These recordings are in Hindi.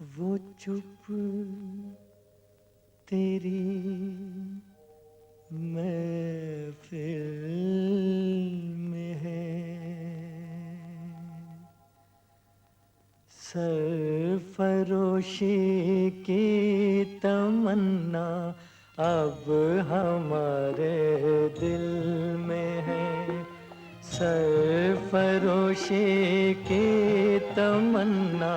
वो चुप तेरी महफिल में है, सरफरोशी की तमन्ना अब हमारे दिल में है, सरफरोशी की तमन्ना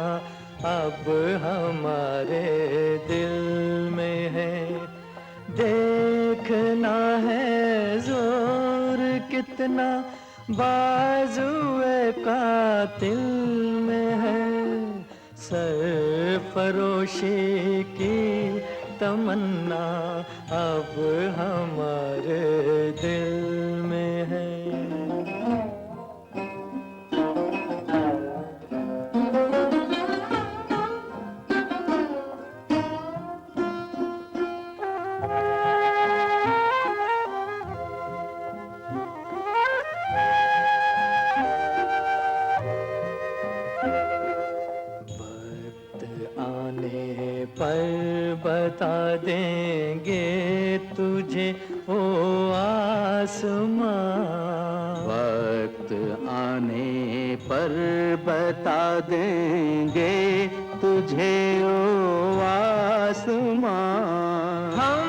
अब हमारे दिल में है। देखना है जोर कितना बाजुए कातिल में है, सरफरोशी की तमन्ना अब हमारे दिल में है। पर बता देंगे तुझे ओ आसमां, वक्त आने पर बता देंगे तुझे ओ आसमां। हम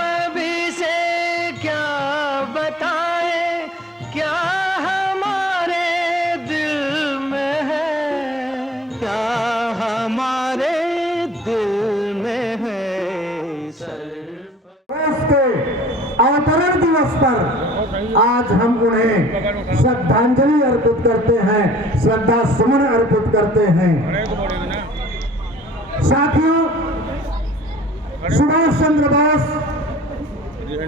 अभी से क्या बताएं, क्या हमारे दिल में है, क्या हमारे दिल में है। के अवतरण दिवस पर आज हम उन्हें श्रद्धांजलि अर्पित करते हैं, श्रद्धा सुमन अर्पित करते हैं। साथियों, सुभाष चंद्र बोस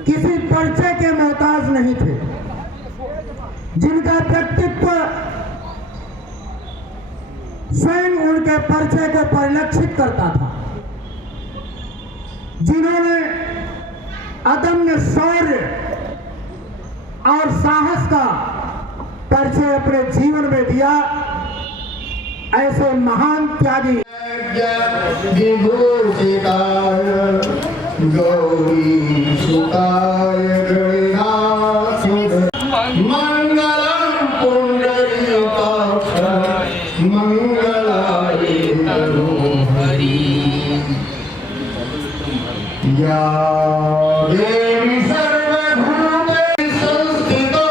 किसी परिचय के मोहताज नहीं थे, जिनका व्यक्तित्व स्वयं उनके परिचय को परिलक्षित करता था, जिन्होंने अदम्य शौर्य और साहस का परिचय अपने जीवन में दिया। ऐसे महान त्यागी विभूषिताय गौरी सुताय गणनाथ मंगलम पुंडरीकाक्ष मंगलाय तनोहरि। या देवी सर्वभूतेषु संस्थितो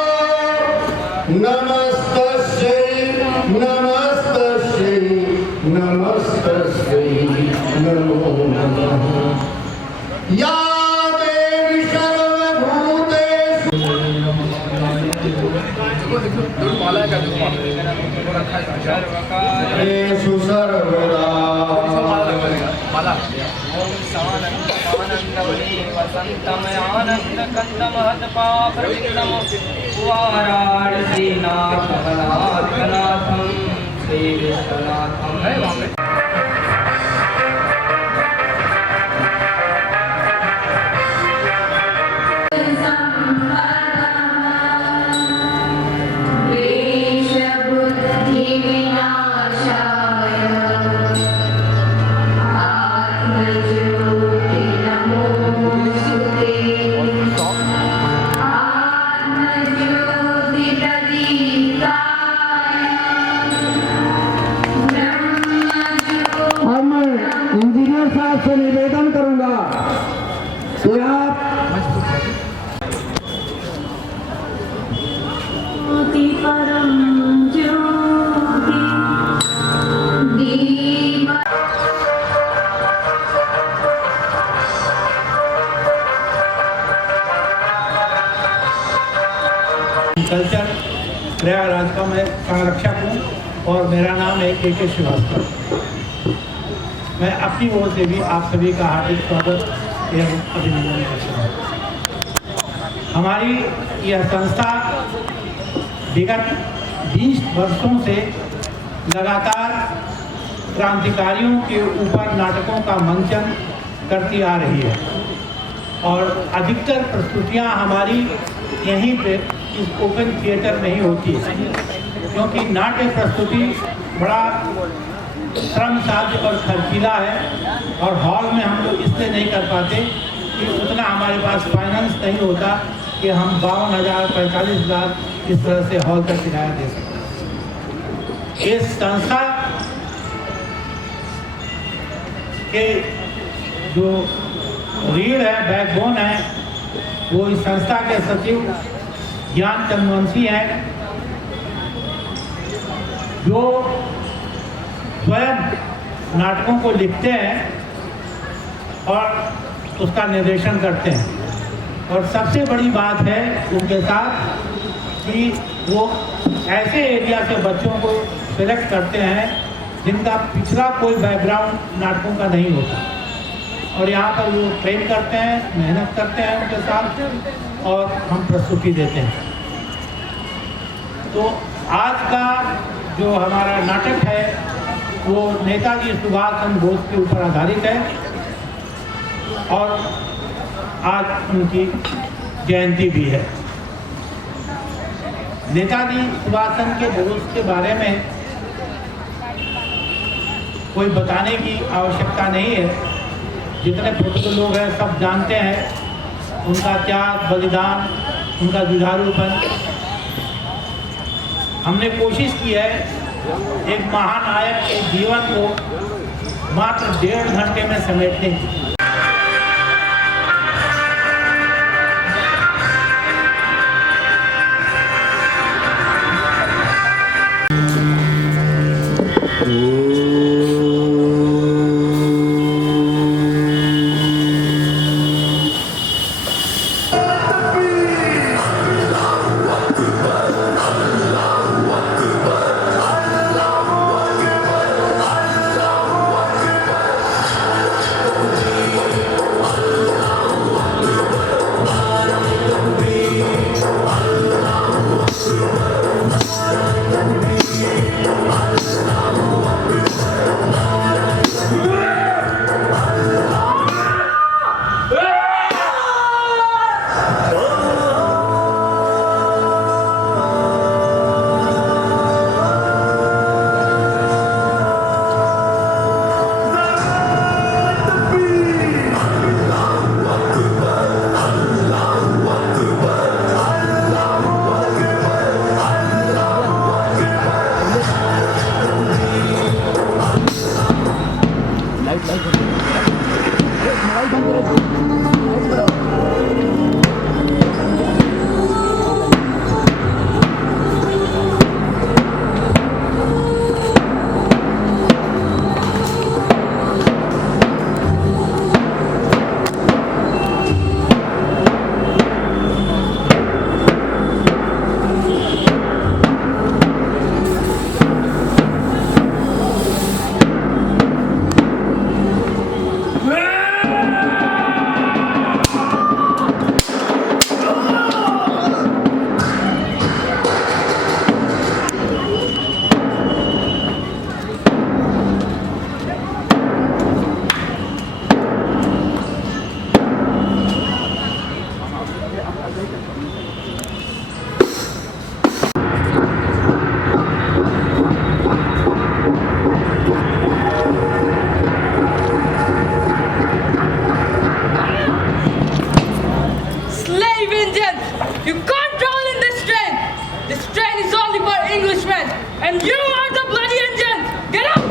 नमस्तस्यै नमस्तस्यै नमस्तस्यै नमो नमः। या देवी सर्वभूतेषु सर्वकालेषु सर्वदा वाराणसीनाथनाथनाथं श्री विश्वनाथं। से निवेदन करूंगा कि आप परम ज्योति कल्चर प्रयागराज का मैं संरक्षक हूँ और मेरा नाम है के श्रीवास्तव। मैं अपनी ओर से भी आप सभी का हार्दिक स्वागत एवं अभिनंदन करता हूँ। हमारी यह संस्था विगत 20 वर्षों से लगातार क्रांतिकारियों के ऊपर नाटकों का मंचन करती आ रही है और अधिकतर प्रस्तुतियाँ हमारी यहीं पे इस ओपन थिएटर में ही होती है, क्योंकि नाट्य प्रस्तुति बड़ा श्रम साध्य और खर्चीला है, और हॉल में हम लोग इसलिए नहीं कर पाते कि उतना हमारे पास फाइनेंस नहीं होता कि हम 52,000 45,000 इस तरह से हॉल का किराया दे सकें। इस संस्था के जो रीढ़ है, बैकबोन है, वो इस संस्था के सचिव ज्ञान चंद्रवंशी हैं, जो स्वयं नाटकों को लिखते हैं और उसका निर्देशन करते हैं। और सबसे बड़ी बात है उनके साथ कि वो ऐसे एरिया से बच्चों को सिलेक्ट करते हैं जिनका पिछला कोई बैकग्राउंड नाटकों का नहीं होता, और यहाँ पर वो ट्रेन करते हैं, मेहनत करते हैं उनके साथ, और हम प्रस्तुति देते हैं। तो आज का जो हमारा नाटक है वो नेताजी सुभाष चंद्र बोस के ऊपर आधारित है, और आज उनकी जयंती भी है। नेताजी सुभाष चंद्र बोस के बारे में कोई बताने की आवश्यकता नहीं है, जितने प्रोटोकॉल लोग हैं सब जानते हैं उनका त्याग, बलिदान, उनका जुझारूपन। हमने कोशिश की है एक महानायक के जीवन को मात्र 1.5 घंटे में समेटने की। And you are the bloody engine! Get up!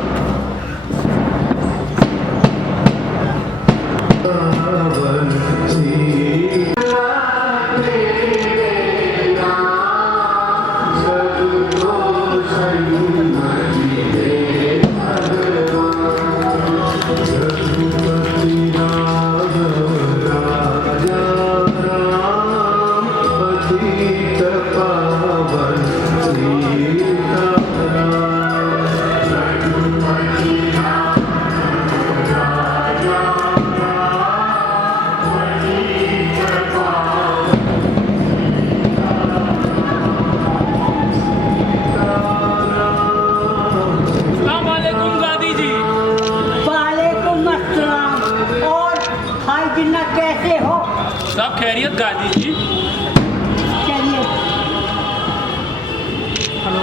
सब खैरियत गांधी जी? चलिए हेलो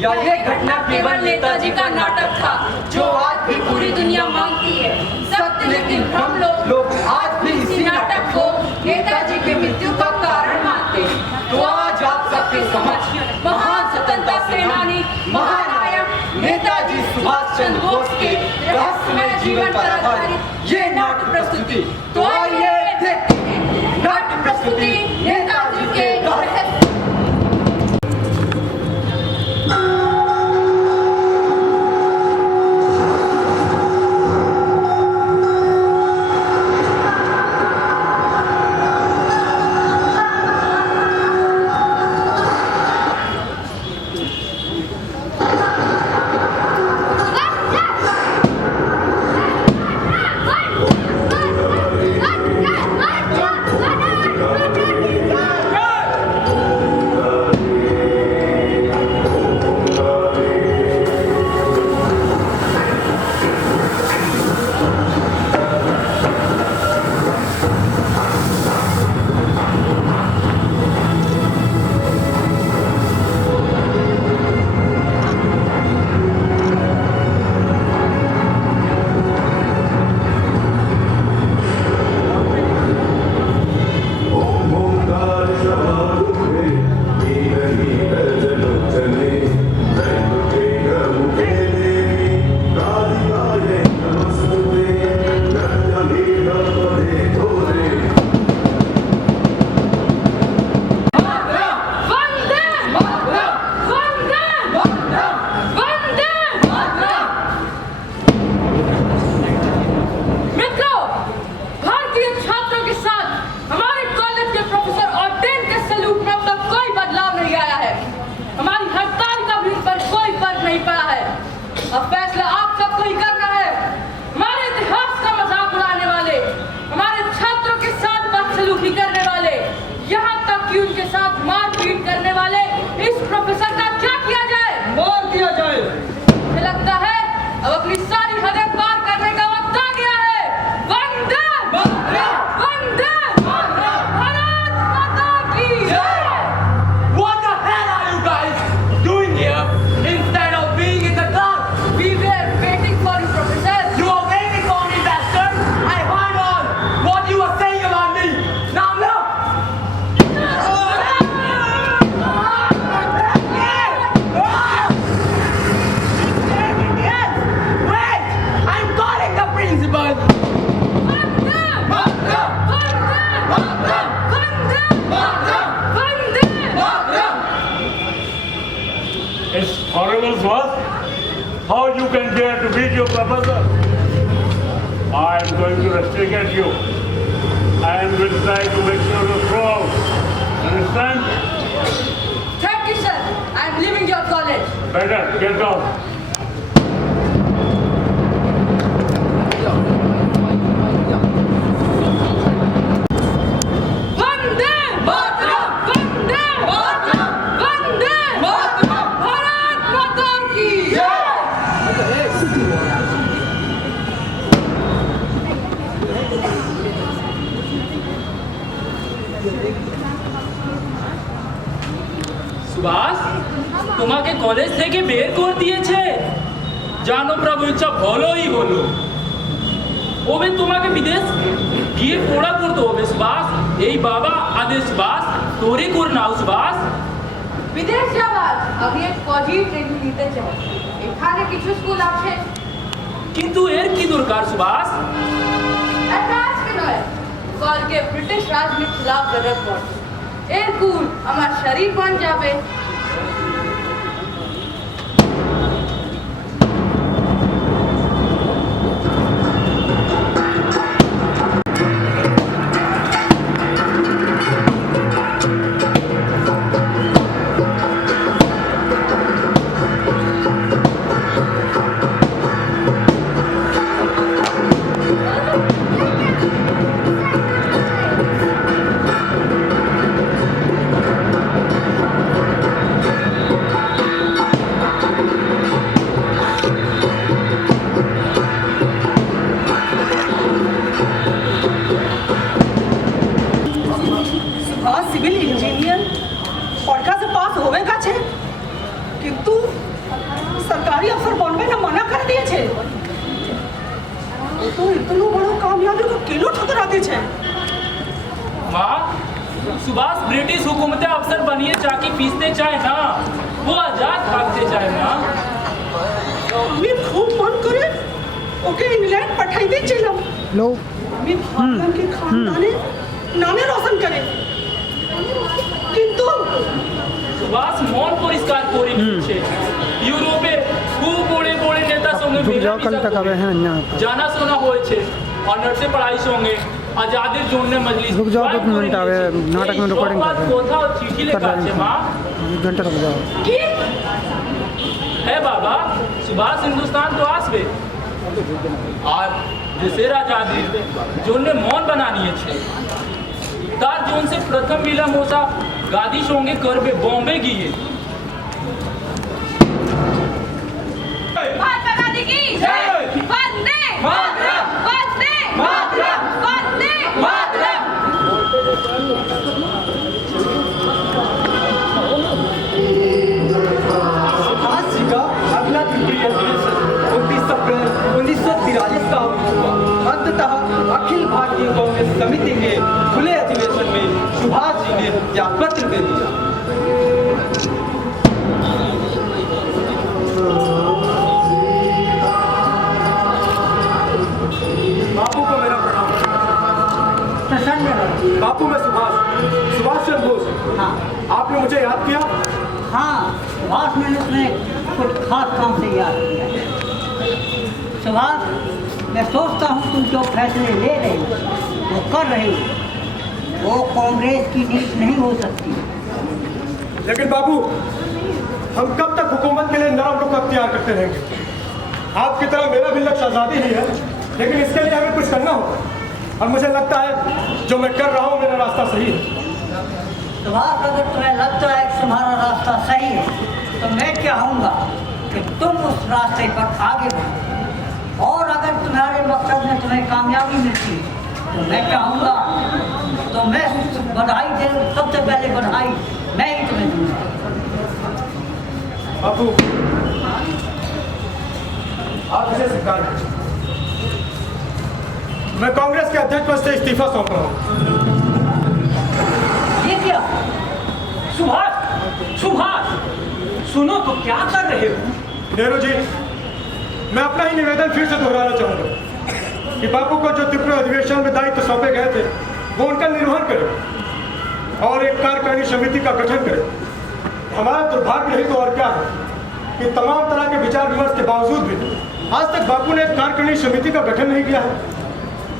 या ये घटना केवल नेताजी का नाटक था जो आज भी पूरी दुनिया मानती है सत्य, लेकिन हम लोग आज भी इसी नाटक को नेताजी की मृत्यु का कारण मानते हैं। तो आज आप सबके समक्ष महान स्वतंत्रता सेनानी महानायक नेताजी सुभाष चंद्र बोस के रहस्यमय जीवन पर आधारित ये नाट्य प्रस्तुति। तो आइए देखते हैं नाट्य प्रस्तुति नेताजी के रहस्य। How you can dare to beat your professor? I am going to investigate you and will try to make sure you throw out. Understand? Thank you, sir. I am leaving your college. Better, get down. Subhash, তোমাকে কলেজ থেকে বের করে দিয়েছে। জানো প্রভু ইচ্ছা ভালোই হলো। ওবে তোমাকে বিদেশ গিয়ে পড়া করতে হবে সুভাষ। এই বাবা আদেশ সুভাষ, তোরে কর নাও সুভাষ। বিদেশ যাবার আমি এক ফৌজি ট্রেনিং নিতে চাই। এখানে কিছু স্কুল আছে, কিন্তু এর কি দরকার সুভাষ? এটা আজকে নয়, কালকে ব্রিটিশ রাজনীতির খিলাফ লড়াই করব। এর গুণ আমার শরীর বন যাবে। तो इतना बड़ो कामयाबी को किलो ठकराते छे। माँ सुभाष ब्रिटिश हुकूमत अफसर बनिए चाकी पीसते चाहे ना, वो आजाद भागते चाहे माँ। আমি খুব মন করে ওকে ইংল্যান্ড পাঠাই দিয়েছিলাম। लो আমি ভাবলাম কি খানদানে নামে রোশন করে, কিন্তু सुभाष मौन परिष्कार कोरी नीचे यूरोपे खूब बड़े बड़े नेता संगे जाना सोना होए छे और नर्से पढ़ाई संगे आजादी जोड़ने मजलिस रुक जाओ 2 मिनट आवे नाटक में रिकॉर्डिंग कर रहे हैं। कोथा और चिट्ठी लेकर छे मां 1 घंटा रुक जाओ। কি है बाबा सुभाष हिंदुस्तान तो आसवे और देशेर आजादी जोड़ने मौन बनानी छे तार जोन से प्रथम मिला मोसा गादी सोंगे करबे बॉम्बे गिए। महात्मा गांधी की जय। वंदे मातरम, वंदे मातरम, वंदे मातरम। आज का अगला त्रिपुरी अधिवेशन 29 अप्रैल 1943 का हुआ। अंततः अखिल भारतीय कांग्रेस समिति के खुले अधिवेशन में सुभाष जी ने त्यागपत्र दे दिया। बापू को मेरा प्रणाम। बापू मैं सुभाष चंद्र बोस। हाँ आपने मुझे याद किया? हाँ, सुभाष मैंने उसने कुछ खास काम से याद किया। सुभाष, मैं सोचता हूँ तुम जो फैसले ले रहे हो, वो कर रहे हो, वो कांग्रेस की नीति नहीं हो सकती। लेकिन बाबू, हम कब तक हुकूमत के लिए नरम रुख अख्तियार करते रहेंगे? आपकी तरह मेरा भी लक्ष्य आज़ादी ही है, लेकिन इसके लिए हमें कुछ करना होगा। और मुझे लगता है जो मैं कर रहा हूँ मेरा रास्ता सही है। सुभाष, अगर तुम्हें लगता है कि तुम्हारा रास्ता सही है, तो मैं चाहूँगा कि तुम उस रास्ते पर आगे बढ़ो। और अगर तुम्हारे मकसद में तुम्हें कामयाबी मिलती है, तो मैं चाहूँगा तो मैं बधाई दे, सबसे पहले बधाई मैं ही तुम्हें दूँगा। बाबू, आप इसे स्वीकार करें। मैं कांग्रेस के अध्यक्ष पद से इस्तीफा सौंप रहा हूँ। ये क्या? सुभाष सुभाष सुनो तो क्या कर रहे हो? नेहरू जी, मैं अपना ही निवेदन फिर से दोहराना चाहूँगा कि बापू को जो त्रिपुरा अधिवेशन में दायित्व सौंपे गए थे वो उनका निर्वहन करें और एक कार्यकारिणी समिति का गठन करें। हमारा दुर्भाग्य नहीं तो और क्या है कि तमाम तरह के विचार विमर्श के बावजूद भी आज तक बापू ने एक कार्यकारिणी समिति का गठन नहीं किया है।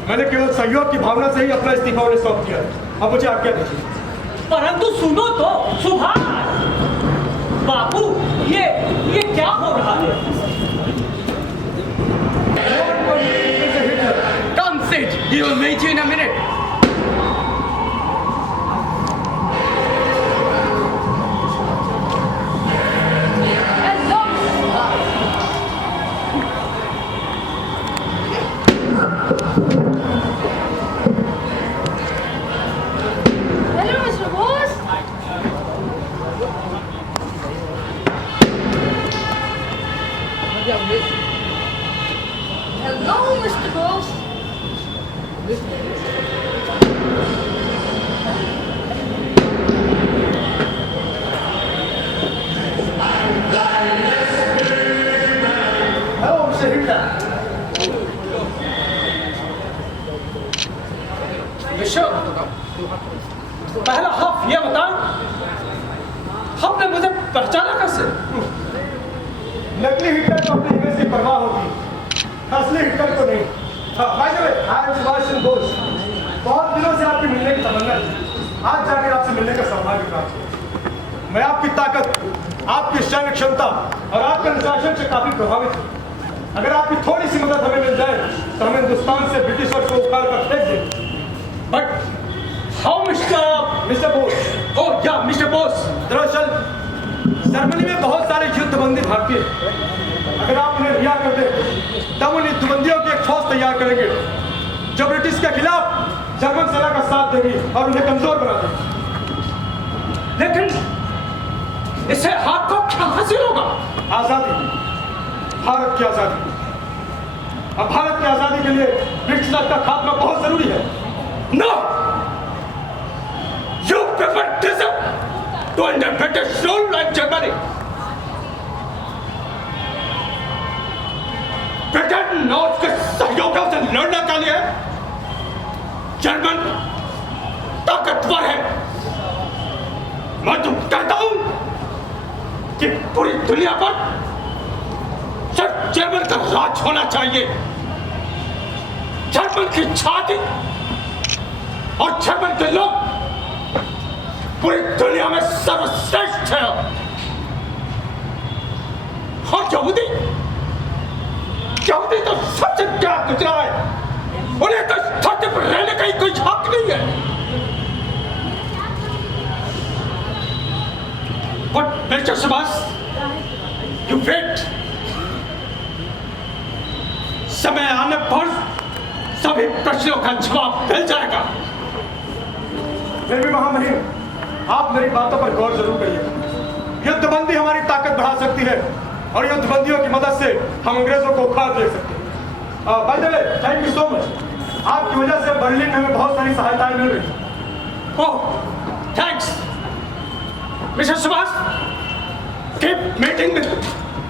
मैंने केवल सहयोग की भावना से ही अपना इस्तीफा उन्हें सौंप किया है। अब मुझे आज्ञा दीजिए। परंतु सुनो तो सुभाष बाबू, ये क्या हो रहा है? Come sit, he will meet you in a minute. Hello, Mr. Bose. Hello, Mr. Bose. Hello, Mr. Hitler. पहला हफ ये बता, हमने मुझे पहचाना कैसे? नकली हिटलर को अपनी इमेज की परवाह होती, असली हिटलर को नहीं। भाई साहब, आई एम सुभाष चंद्र बोस। बहुत दिनों से आपकी मिलने की तमन्ना थी। आज जाकर आपसे मिलने का सौभाग्य प्राप्त हुआ। मैं आपकी ताकत, आपकी सैन्य क्षमता और आपके अनुशासन से काफी प्रभावित हूँ। अगर आपकी थोड़ी सी मदद हमें मिल जाए तो हम हिंदुस्तान से ब्रिटिशर को उखाड़ कर फेंक दें। बट हाउ मिस्टर बोस, ओह या मिस्टर बोस, दरअसल जर्मनी में बहुत सारे युद्धबंदी भारतीय हैं। अगर आप उन्हें रिहा कर दें तब उन युद्धबंदियों की एक फौज तैयार करेंगे जो ब्रिटिश के खिलाफ जर्मन सेना का साथ देगी और उन्हें कमजोर बना देगी। लेकिन इससे आपको क्या हासिल होगा? आजादी, भारत की आजादी। अब भारत की आजादी के लिए ब्रिटिश राज का खात्मा बहुत जरूरी है। No! You favoritism to under British rule like Germany. Britain और उसके सहयोगियों से लड़ने के लिए जर्मन ताकतवर है। मैं तो कहता हूं कि पूरी दुनिया पर सिर्फ जर्मन का राज होना चाहिए। जर्मन की छाती और जर्मन के लोग पूरी दुनिया में सर्वश्रेष्ठ हैं। और यहूदी तो सबसे क्या गुजरा है, उन्हें तो धरती पर रहने का ही कोई हक नहीं है। But Mr. Subhas, you wait. समय आने पर सभी प्रश्नों का जवाब मिल जाएगा। फिर भी महामहिम, आप मेरी बातों पर गौर जरूर करिए। युद्धबंदी हमारी ताकत बढ़ा सकती है और युद्धबंदियों की मदद से हम अंग्रेजों को उखाड़ दे सकते हैं। By the way, thank you so much. आपकी वजह से बर्लिन में हमें बहुत सारी सहायताएं मिल रही। Oh, thanks mister Subhash. Keep meeting with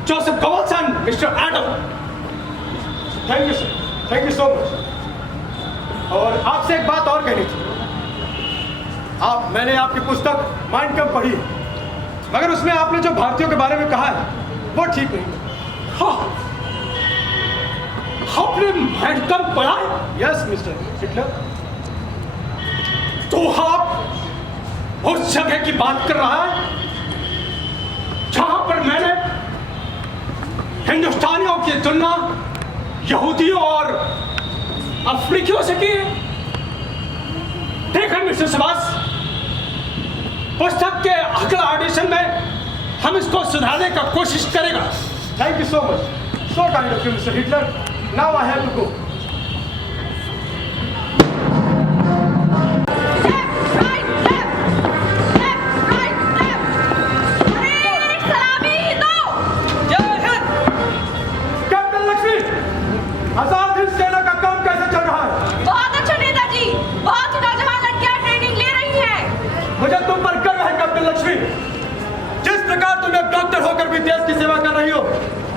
Joseph Goebbels and mister Adam. Thank you sir, thank you so much. और आपसे एक बात और कहनी थी। मैंने आपकी पुस्तक माइंड कम पढ़ी, मगर उसमें आपने जो भारतीयों के बारे में कहा है वो ठीक नहीं। हाँ, आपने माइंड कम पढ़ा है? Yes mister Hitler. तो आप उस जगह की बात कर रहा है जहां पर मैंने हिंदुस्तानियों की तुलना यहूदियों और अफ्रीकियों से की है। ठीक है मिस्टर सुभाष, पुस्तक के अगला एडिशन में हम इसको सुधारने का कोशिश करेगा। Thank you so much, so kind of you mister Hitler. Now I have to go. Azad Hind Sena का काम कैसे चल रहा है? बहुत अच्छा नेताजी, बहुत सी नौजवान लड़कियां ट्रेनिंग ले रही हैं। मुझे तुम पर गर्व है कैप्टन लक्ष्मी। जिस प्रकार तुम एक डॉक्टर होकर भी देश की सेवा कर रही हो,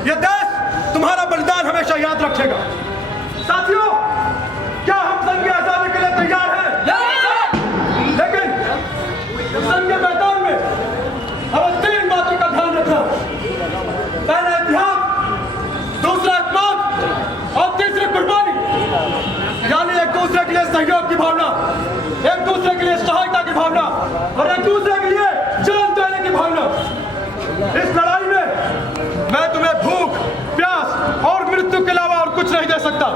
यह देश तुम्हारा बलिदान हमेशा याद रखेगा। साथियों, क्या हम संघ की आजादी के लिए तैयार हैं? लेकिन संघ के मैदान में हमें 3 बातों का ध्यान रखना। पहला इतिहास, दूसरा आत्मा और तीसरी कुर्बानी। यानी एक दूसरे के लिए सहयोग की भावना, एक दूसरे के लिए सहायता की भावना और एक दूसरे के लिए जान देने की भावना। इस लड़ाई में मैं तुम्हें भूख, प्यास और मृत्यु के अलावा और कुछ नहीं दे सकता,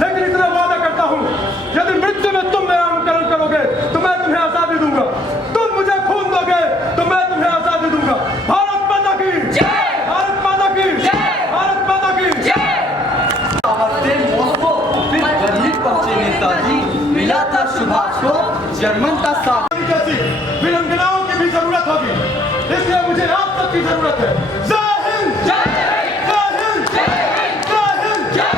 लेकिन इतना वादा करता हूं, यदि मृत्यु में तुम मेरा अनुकरण करोगे तो मैं तुम्हें आजादी दूंगा। तुम मुझे खून दोगे तो मैं तुम्हें आजादी दूंगा। भारत माता की जय! भारत माता की जय! भारत माता की जय! मॉस्को फिर बर्लिन पहुंचे नेताजी, मिला था सुभाष को जर्मन का साथ। जैसी वीरांगनाओं की भी जरूरत होगी, इसलिए मुझे आप सबकी जरूरत है। जय हिंद! जय हिंद! जय हिंद! जय हिंद! जय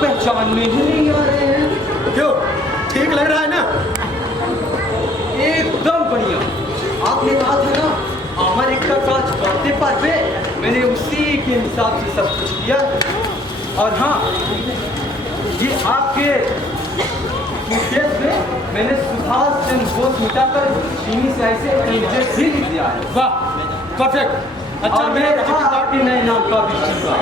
पहचान में ही नहीं आ रहे हैं। क्यों, ठीक लग रहा है ना? एकदम बढ़िया। आपने कहा था ना আমার একটা কাজ করতে পারবে, मैंने उसी के हिसाब से सब कुछ किया। और हाँ, ये आपके सूटकेस में मैंने सुभाष चंद्र बोस मिटाकर चीनी स्याही से एमजेड भी लिख दिया है। वाह, परफेक्ट। अच्छा, और मैं मेरे आपके नए नाम का भी चुका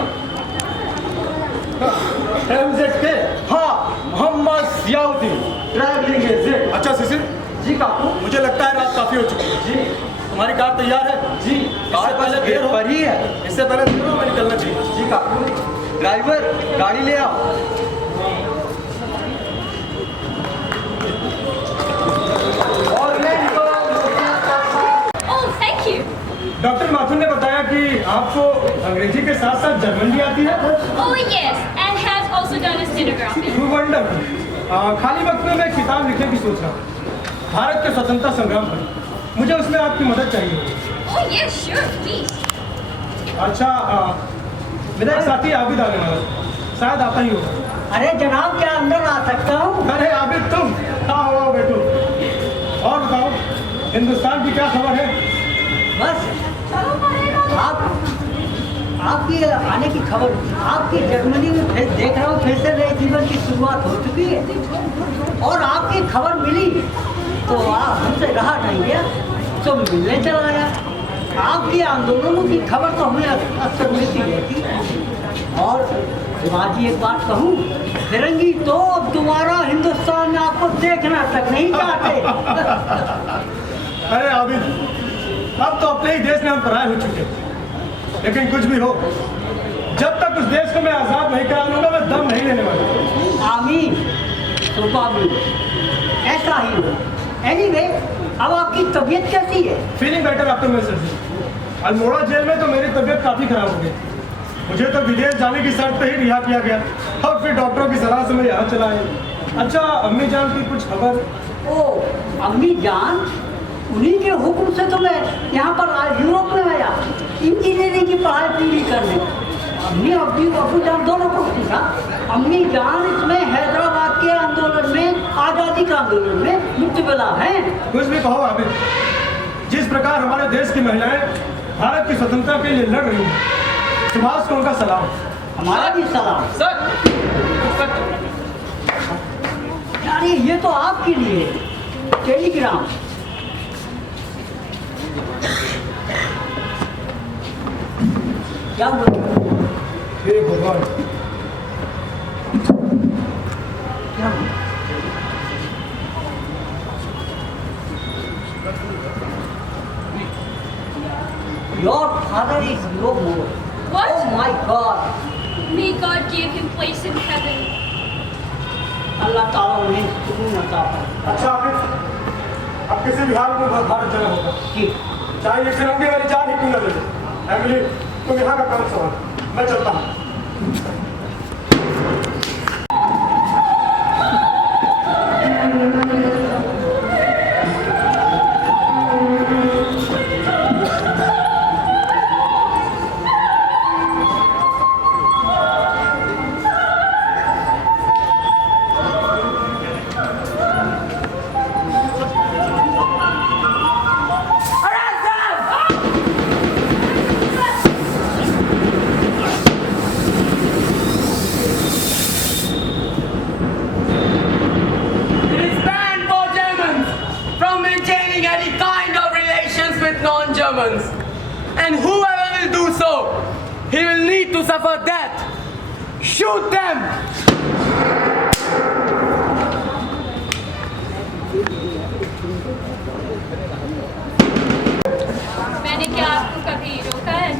एमजेड के। हाँ, मोहम्मद जियाउद्दीन ट्रैवलिंग एजेंट। अच्छा शिशिर, जी काकू। मुझे लगता है रात काफी हो चुकी है। जी तुम्हारी कार तैयार है? जी, कार पहले देर हो पर ही है। इससे पहले देर हो, मैं निकलना चाहिए। जी काकू, ड्राइवर गाड़ी ले आओ। और ले निकलो। Oh, thank you. Doctor Mathur ने बताया कि आपको अंग्रेजी के साथ साथ जर्मन भी आती है। Oh yes, and has also done a stenography. Wonderful. खाली वक्त में मैं एक किताब लिखने की सोच रहा हूँ, भारत के स्वतंत्रता संग्राम पर। मुझे उसमें आपकी मदद चाहिए। Oh yes, sure, please. अच्छा, मेरा एक साथी आबिद आने वाला है, शायद आता ही होगा। अरे जनाब, क्या अंदर आ सकता हूँ? अरे आबिद, तुम आओ बेटू। और बताओ, हिंदुस्तान की क्या खबर है? बस आपकी आने की खबर, आपकी जर्मनी में फिर देख रहा हूँ, फिर से नए जीवन की शुरुआत हो चुकी है। और आपकी खबर मिली तो हमसे रहा नहीं गया, तो मिलने चला आया। आपके आंदोलनों की खबर तो हमें अक्सर मिलती रहती। और शिवाजी, एक बात कहूँ, फिरंगी तो अब दोबारा हिंदुस्तान में आपको देखना तक नहीं चाहते। अरे आबिद, अब तो अपने ही देश में हम पराये हो चुके हैं। लेकिन कुछ भी हो, जब तक उस देश को मैं आजाद नहीं करा लूंगा, मैं दम नहीं लेने वाला। आमीन, सुपामीन, ऐसा ही हो। एनीवे, अब आपकी तबीयत कैसी है? Feeling better after my surgery. Almora jail में तो मेरी तबीयत काफी खराब हो गई। मुझे तो विदेश जाने की शर्त पे ही रिहा किया गया, और फिर डॉक्टरों की सलाह से मैं यहाँ चला आया। अच्छा, अम्मी जान की कुछ खबर? ओ, अम्मी जान, उन्हीं के हुक्म से तो मैं यहाँ पर यूरोप में आया इंजीनियरिंग की पढ़ाई पूरी करने। अम्मी अब्बू जान दोनों को पूछा। अम्मी जान इसमें हैदराबाद के आंदोलन में, आज़ादी का आंदोलन में मुतबला है। कुछ भी कहो आबिद, जिस प्रकार हमारे देश की महिलाएं भारत की स्वतंत्रता के लिए लड़ रही हैं, सुभाष को उनका सलाम। हमारा भी सलाम। सर, अरे ये तो आपके लिए टेलीग्राम। क्या हुआ? हे भगवान, क्या हुआ? Your father is no more. What? Oh my God! May God give him place in heaven. अल्लाह ताला उन्हें सुकून अता फरमाए। अच्छा आबिद, अब किसी भी हाल में भारत जाना होगा, ठीक। चाहे ये तिरंगे वाली जान ही क्यों न ले। एमिली, तुम यहाँ का काम संभाल, मैं चलता हूँ। non-Germans. And whoever will do so, he will need to suffer death. Shoot them! मैंने क्या आपको कभी रोका है?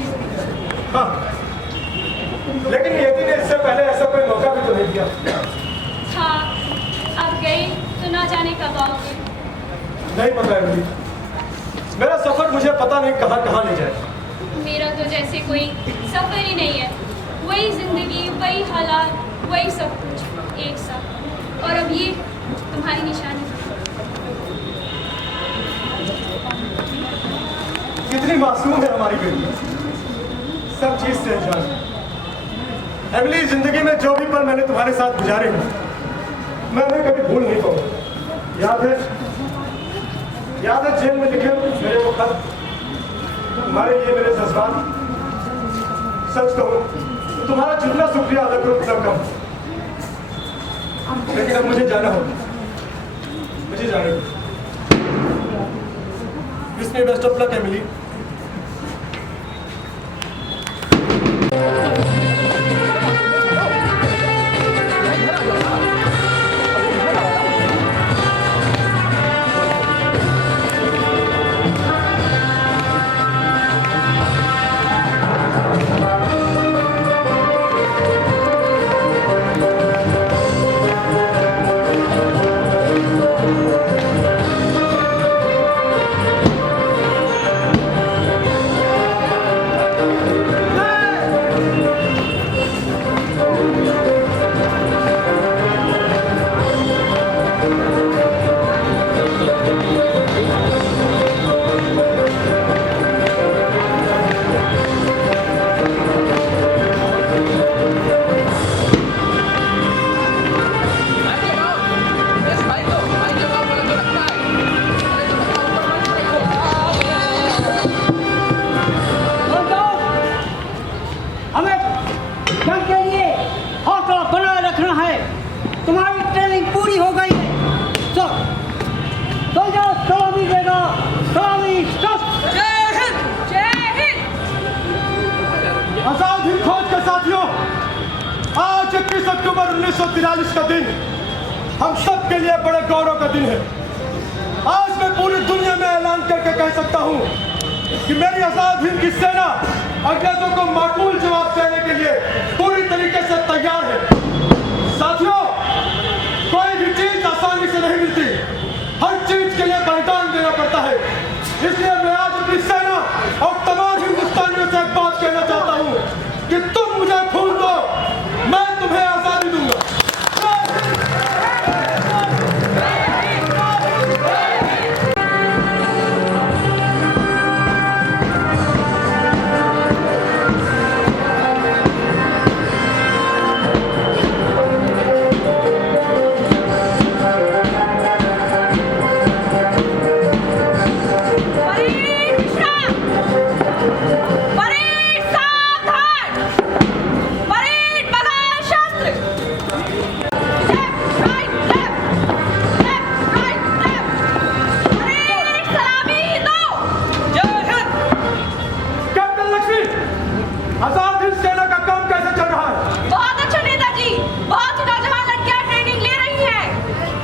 हाँ, लेकिन यदि ने इससे पहले ऐसा कोई मौका भी तो नहीं दिया। हाँ, अब गई तो ना जाने कब आओगे। नहीं पता है मुझे, मेरा सफर मुझे पता नहीं कहाँ ले जाए। मेरा तो जैसे कोई सफर ही नहीं है, वही जिंदगी, वही हालात, वही सब कुछ एक साथ। और अब ये तुम्हारी निशानी। कितनी मासूम है हमारी बेटी, सब चीज से अनजान। एमिली, जिंदगी में जो भी पल मैंने तुम्हारे साथ गुजारे हैं, मैं उन्हें कभी भूल नहीं पाऊंगा। याद है जेल में लिखे मेरे वो खत, तुम्हारे लिए मेरे जज्बात। सच कहूं तो तुम्हारा जितना शुक्रिया अदा करूं उतना कम। लेकिन अब मुझे जाना होगा। मुझे जाने दो। इसमें बेस्ट ऑफ लक एमिली। हमें जंग के लिए हौसला बनाए रखना है। तुम्हारी ट्रेनिंग पूरी हो गई है। चल जाओ, सलामी देगा। सलामी जय हिंद, जय हिंद। आजाद हिंद फौज के साथियों, आज 21 अक्टूबर 1943 का दिन हम सब के लिए बड़े गौरव का दिन है। आज मैं पूरी दुनिया में ऐलान करके कह सकता हूँ कि मेरी आजाद हिंद की सेना अंग्रेजों को माकूल जवाब देने के लिए पूरी तरीके से तैयार है। साथियों, कोई भी चीज आसानी से नहीं मिलती, हर चीज के लिए बलिदान देना पड़ता है। इसलिए मैं आज अपनी सेना और तमाम हिंदुस्तानियों से एक बात कहना चाहता हूँ कि तुम मुझे खून दो, मैं तुम्हें आजादी दूंगा। आजाद हिंद सेना का काम कैसे चल रहा है? बहुत अच्छा नेताजी, बहुत सी नौजवान लड़कियां ट्रेनिंग ले रही हैं।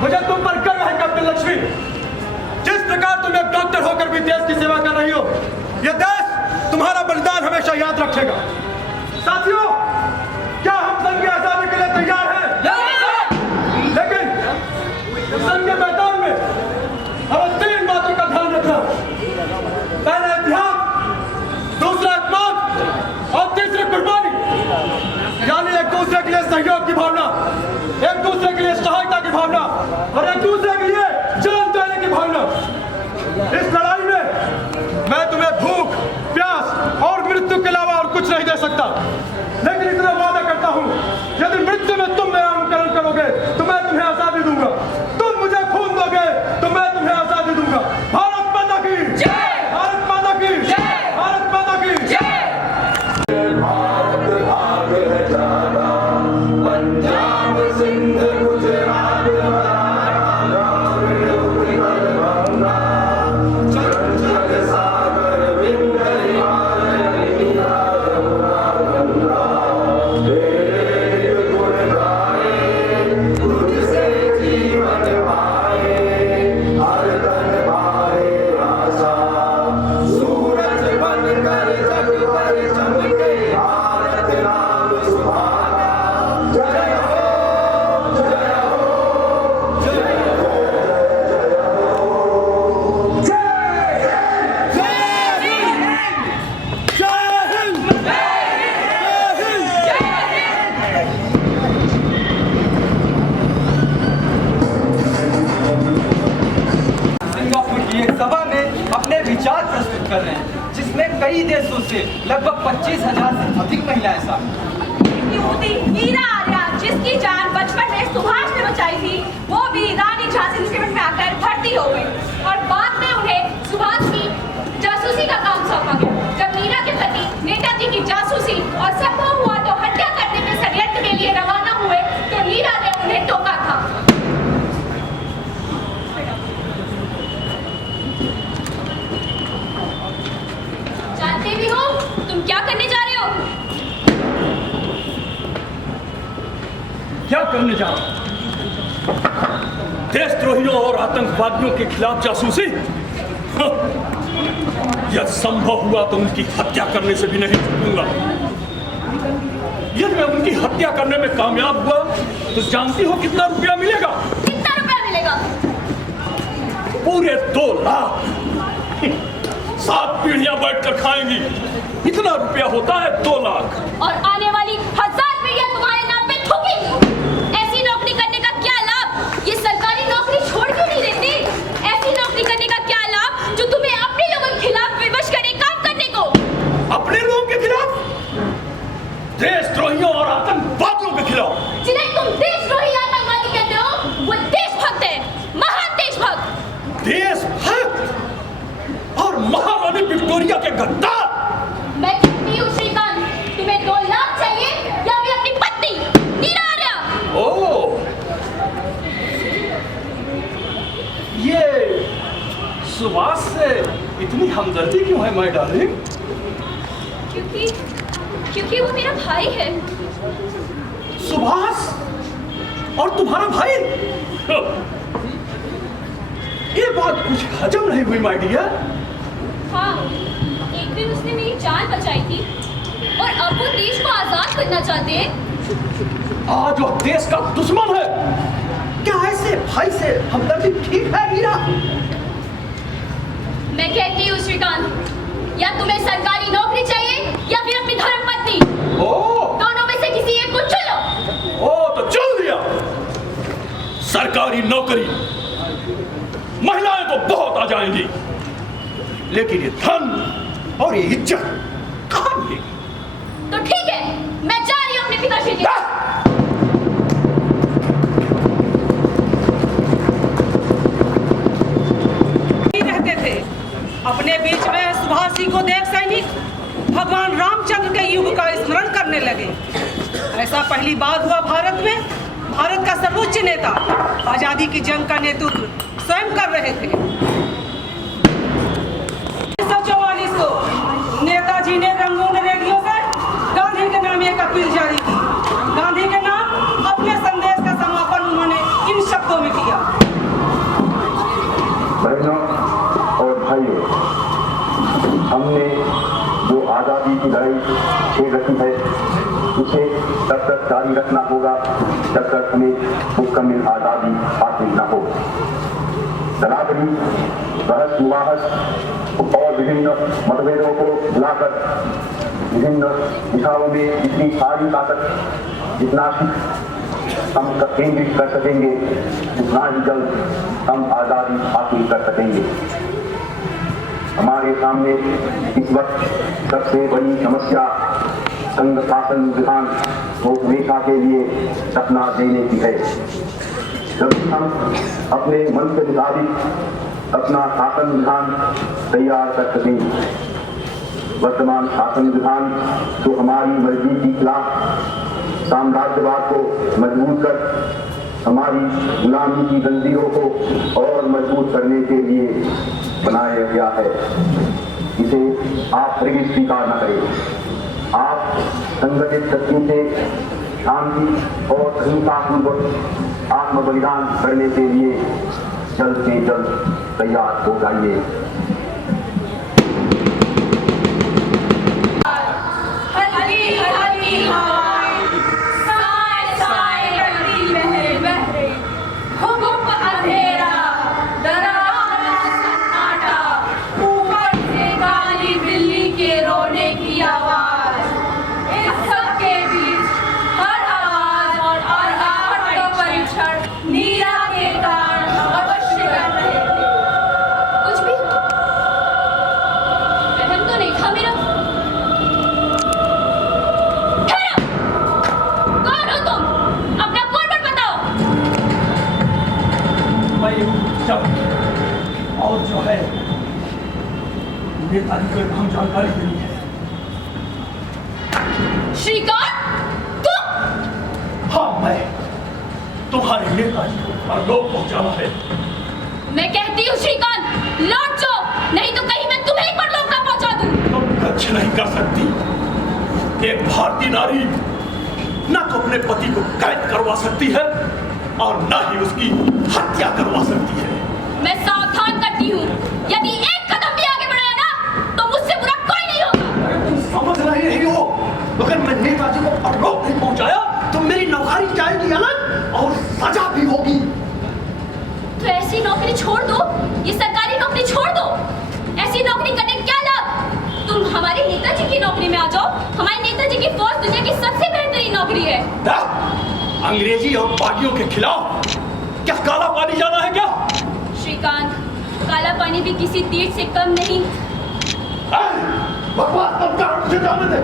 मुझे तुम पर गर्व है कैप्टन लक्ष्मी। जिस प्रकार तुम एक डॉक्टर होकर भी देश की सेवा कर रही हो, यह देश तुम्हारा बलिदान हमेशा याद रखेगा। साथियों, क्या हम संघ की आजादी के लिए तैयार हैं? लेकिन संघ के मैदान में हमें 3 बातों का ध्यान रखना। पहला इतिहास, दूसरा आत्मा और तीसरी कुर्बानी। यानी एक दूसरे के लिए सहयोग की भावना, एक दूसरे के लिए सहायता की भावना और एक दूसरे के लिए जान देने की भावना। इस लड़ाई में मैं तुम्हें भूख, प्यास और मृत्यु के अलावा और कुछ नहीं दे सकता, लेकिन इतना वादा करता हूँ, यदि मृत्यु में तुम मेरा अनुकरण करोगे तो मैं तुम्हें आजादी दूंगा। तुम मुझे खून दोगे तो मैं तुम्हें आजादी दूंगा। भारत माता की जय, भारत माता की जय, भारत माता की जय। पंजाब सिंध गुजरात सागर विंध्य हिमालय गुण गाए, तुझसे जीवन पाए, हर तन पाए आशा, सूरज बनकर जग पर चमके, भारत नाम सुहाना। जय हो, जय हो, जय हो, जय हो। जय हिंद, जय हिंद, जय हिंद। सिंगापुर की एक सभा में अपने विचार प्रस्तुत कर रहे हैं, जिसमें कई देशों से लगभग 25,000 से अधिक महिलाएं शामिल। युवती हीरा आर्या, जिसकी जान बचपन में सुभाष ने बचाई थी, वो भी रानी झांसी रेजिमेंट में आकर भर्ती हो गई और बाद में उन्हें सुभाष की जासूसी का काम सौंपा गया। जब मीरा के पति नेताजी की जासूसी और संभव हुआ तो हत्या करने के षड्यंत्र के लिए रवाना हुए तो मीरा ने उन्हें टोका था। करने जा रहा हूं? देशद्रोहियों और आतंकवादियों के खिलाफ जासूसी? यह संभव हुआ तो उनकी हत्या करने से भी नहीं चूकूंगा। यदि मैं उनकी हत्या करने में कामयाब हुआ तो जानती हो कितना रुपया मिलेगा? कितना रुपया मिलेगा? पूरे 2 लाख। 7 पीढ़ियां बैठकर खाएंगी, इतना रुपया होता है 2 लाख। और आने वाली 1000 पीढ़ियां तुम्हारे नाम पे थूकेंगी। ऐसी नौकरी करने का क्या लाभ? ये सरकारी नौकरी छोड़ क्यों नहीं देती? ऐसी नौकरी करने का क्या लाभ जो तुम्हें अपने लोगों के खिलाफ विवश करे काम करने को? अपने लोगों के खिलाफ? देशद्रोहियों और आतंकवादियों के खिलाफ? जिन्हें तुम देशद्रोही आतंकवादी कहते हो वो देशभक्त है, महान देशभक्त। देशभक्त और महारानी विक्टोरिया के गद्दार? मैं कहती हूँ श्रीकांत, तुम्हें 2 लाख चाहिए या फिर अपनी पत्नी नीरा आर्या? ओह, ये सुभाष से इतनी हमदर्दी क्यों है माय डार्लिंग? क्योंकि वो मेरा भाई है। सुभाष और तुम्हारा भाई? ये बात कुछ हजम नहीं हुई माय डियर। हाँ, एक दिन उसने मेरी जान बचाई थी और अब वो देश को आजाद करना चाहते हैं। आज वो देश का दुश्मन है। क्या ऐसे भाई से हमदर्दी ठीक है मीरा? मैं कहती हूँ श्रीकांत, या तुम्हें सरकारी नौकरी चाहिए या फिर अपनी धर्मपत्नी? दोनों में से किसी एक को चुनो। तो चल दिया। सरकारी नौकरी, महिलाएं तो बहुत आ जाएंगी, लेकिन ये धन और ये इज्जत कहाँ मिलेगी? तो ठीक है, मैं जा रही हूँ अपने पिताश्री के। रहते थे अपने बीच में सुभाष जी को देख सैनिक भगवान रामचंद्र के युग का स्मरण करने लगे। ऐसा पहली बार हुआ भारत में। भारत का सर्वोच्च नेता आजादी की जंग का नेतृत्व स्वयं कर रहे थे। 1944 को नेताजी ने रंगून रेडियो पर गांधी के नाम एक अपील जारी की। गांधी के नाम अपने संदेश का समापन उन्होंने इन शब्दों में किया। बहनों और भाइयों, हमने जो आज़ादी की लड़ाई छेड़ रखी है उसे तब तक जारी रखना होगा जब तक हमें मुकम्मल आज़ादी हासिल न हो। दलादली, बहस मुबाहस और विभिन्न मतभेदों को बुलाकर विभिन्न दिशाओं में इतनी सारी ताकत जितना हम केंद्रित कर सकेंगे उतना ही जल्द हम आज़ादी हासिल कर सकेंगे। हमारे सामने इस वक्त सबसे बड़ी समस्या संघ शासन विधान को हमेशा के लिए सपना देने की है। जब हम अपने मन के मुताबिक अपना शासन विधान तैयार कर सकेंगे, वर्तमान शासन विधान जो हमारी मर्जी के खिलाफ साम्राज्यवाद को मजबूत कर हमारी गुलामी की जंजीरों को और मजबूत करने के लिए बनाया गया है, इसे आप हरगिज़ स्वीकार न करें। आप संगठित शक्ति से शांति और अहिंसापूर्वक आत्म बलिदान करने के लिए जल्द से जल्द तैयार हो जाइए। और जो है नेताजी को हम जानकारी देनी है। श्रीकांत, तुम? हाँ, मैं तुम्हारे नेताजी को परलोक पहुंचाना है। मैं कहती हूँ श्रीकांत, लौट जाओ, नहीं तो कहीं मैं तुम्हें परलोक ना पहुंचा दूं। तुम कुछ नहीं कर सकती। एक भारतीय नारी न तो अपने पति को कैद करवा सकती है और न ही उसकी हत्या करवा सकती है। मैं सावधान करती हूँ, यदि एक कदम भी आगे बढ़ाया ना तो मुझसे बुरा कोई नहीं होगा। तुम समझ रहे हो, अगर मैं नेताजी को परलोक नहीं पहुंचाया तो मेरी नौकरी जाएगी अलग और सजा भी होगी। तो ऐसी नौकरी छोड़ दो, ये सरकारी नौकरी छोड़ दो। ऐसी नौकरी करने क्या लाभ? तुम हमारे नेताजी की नौकरी में आ जाओ। हमारे नेताजी की फौज दुनिया की सबसे बेहतरीन नौकरी है। अंग्रेजी और बागियों के खिलाफ क्या काला पानी जाना है क्या? श्रीकांत, काला पानी भी किसी तीर से कम नहीं। बकवास मत कर, मुझे जाने दे।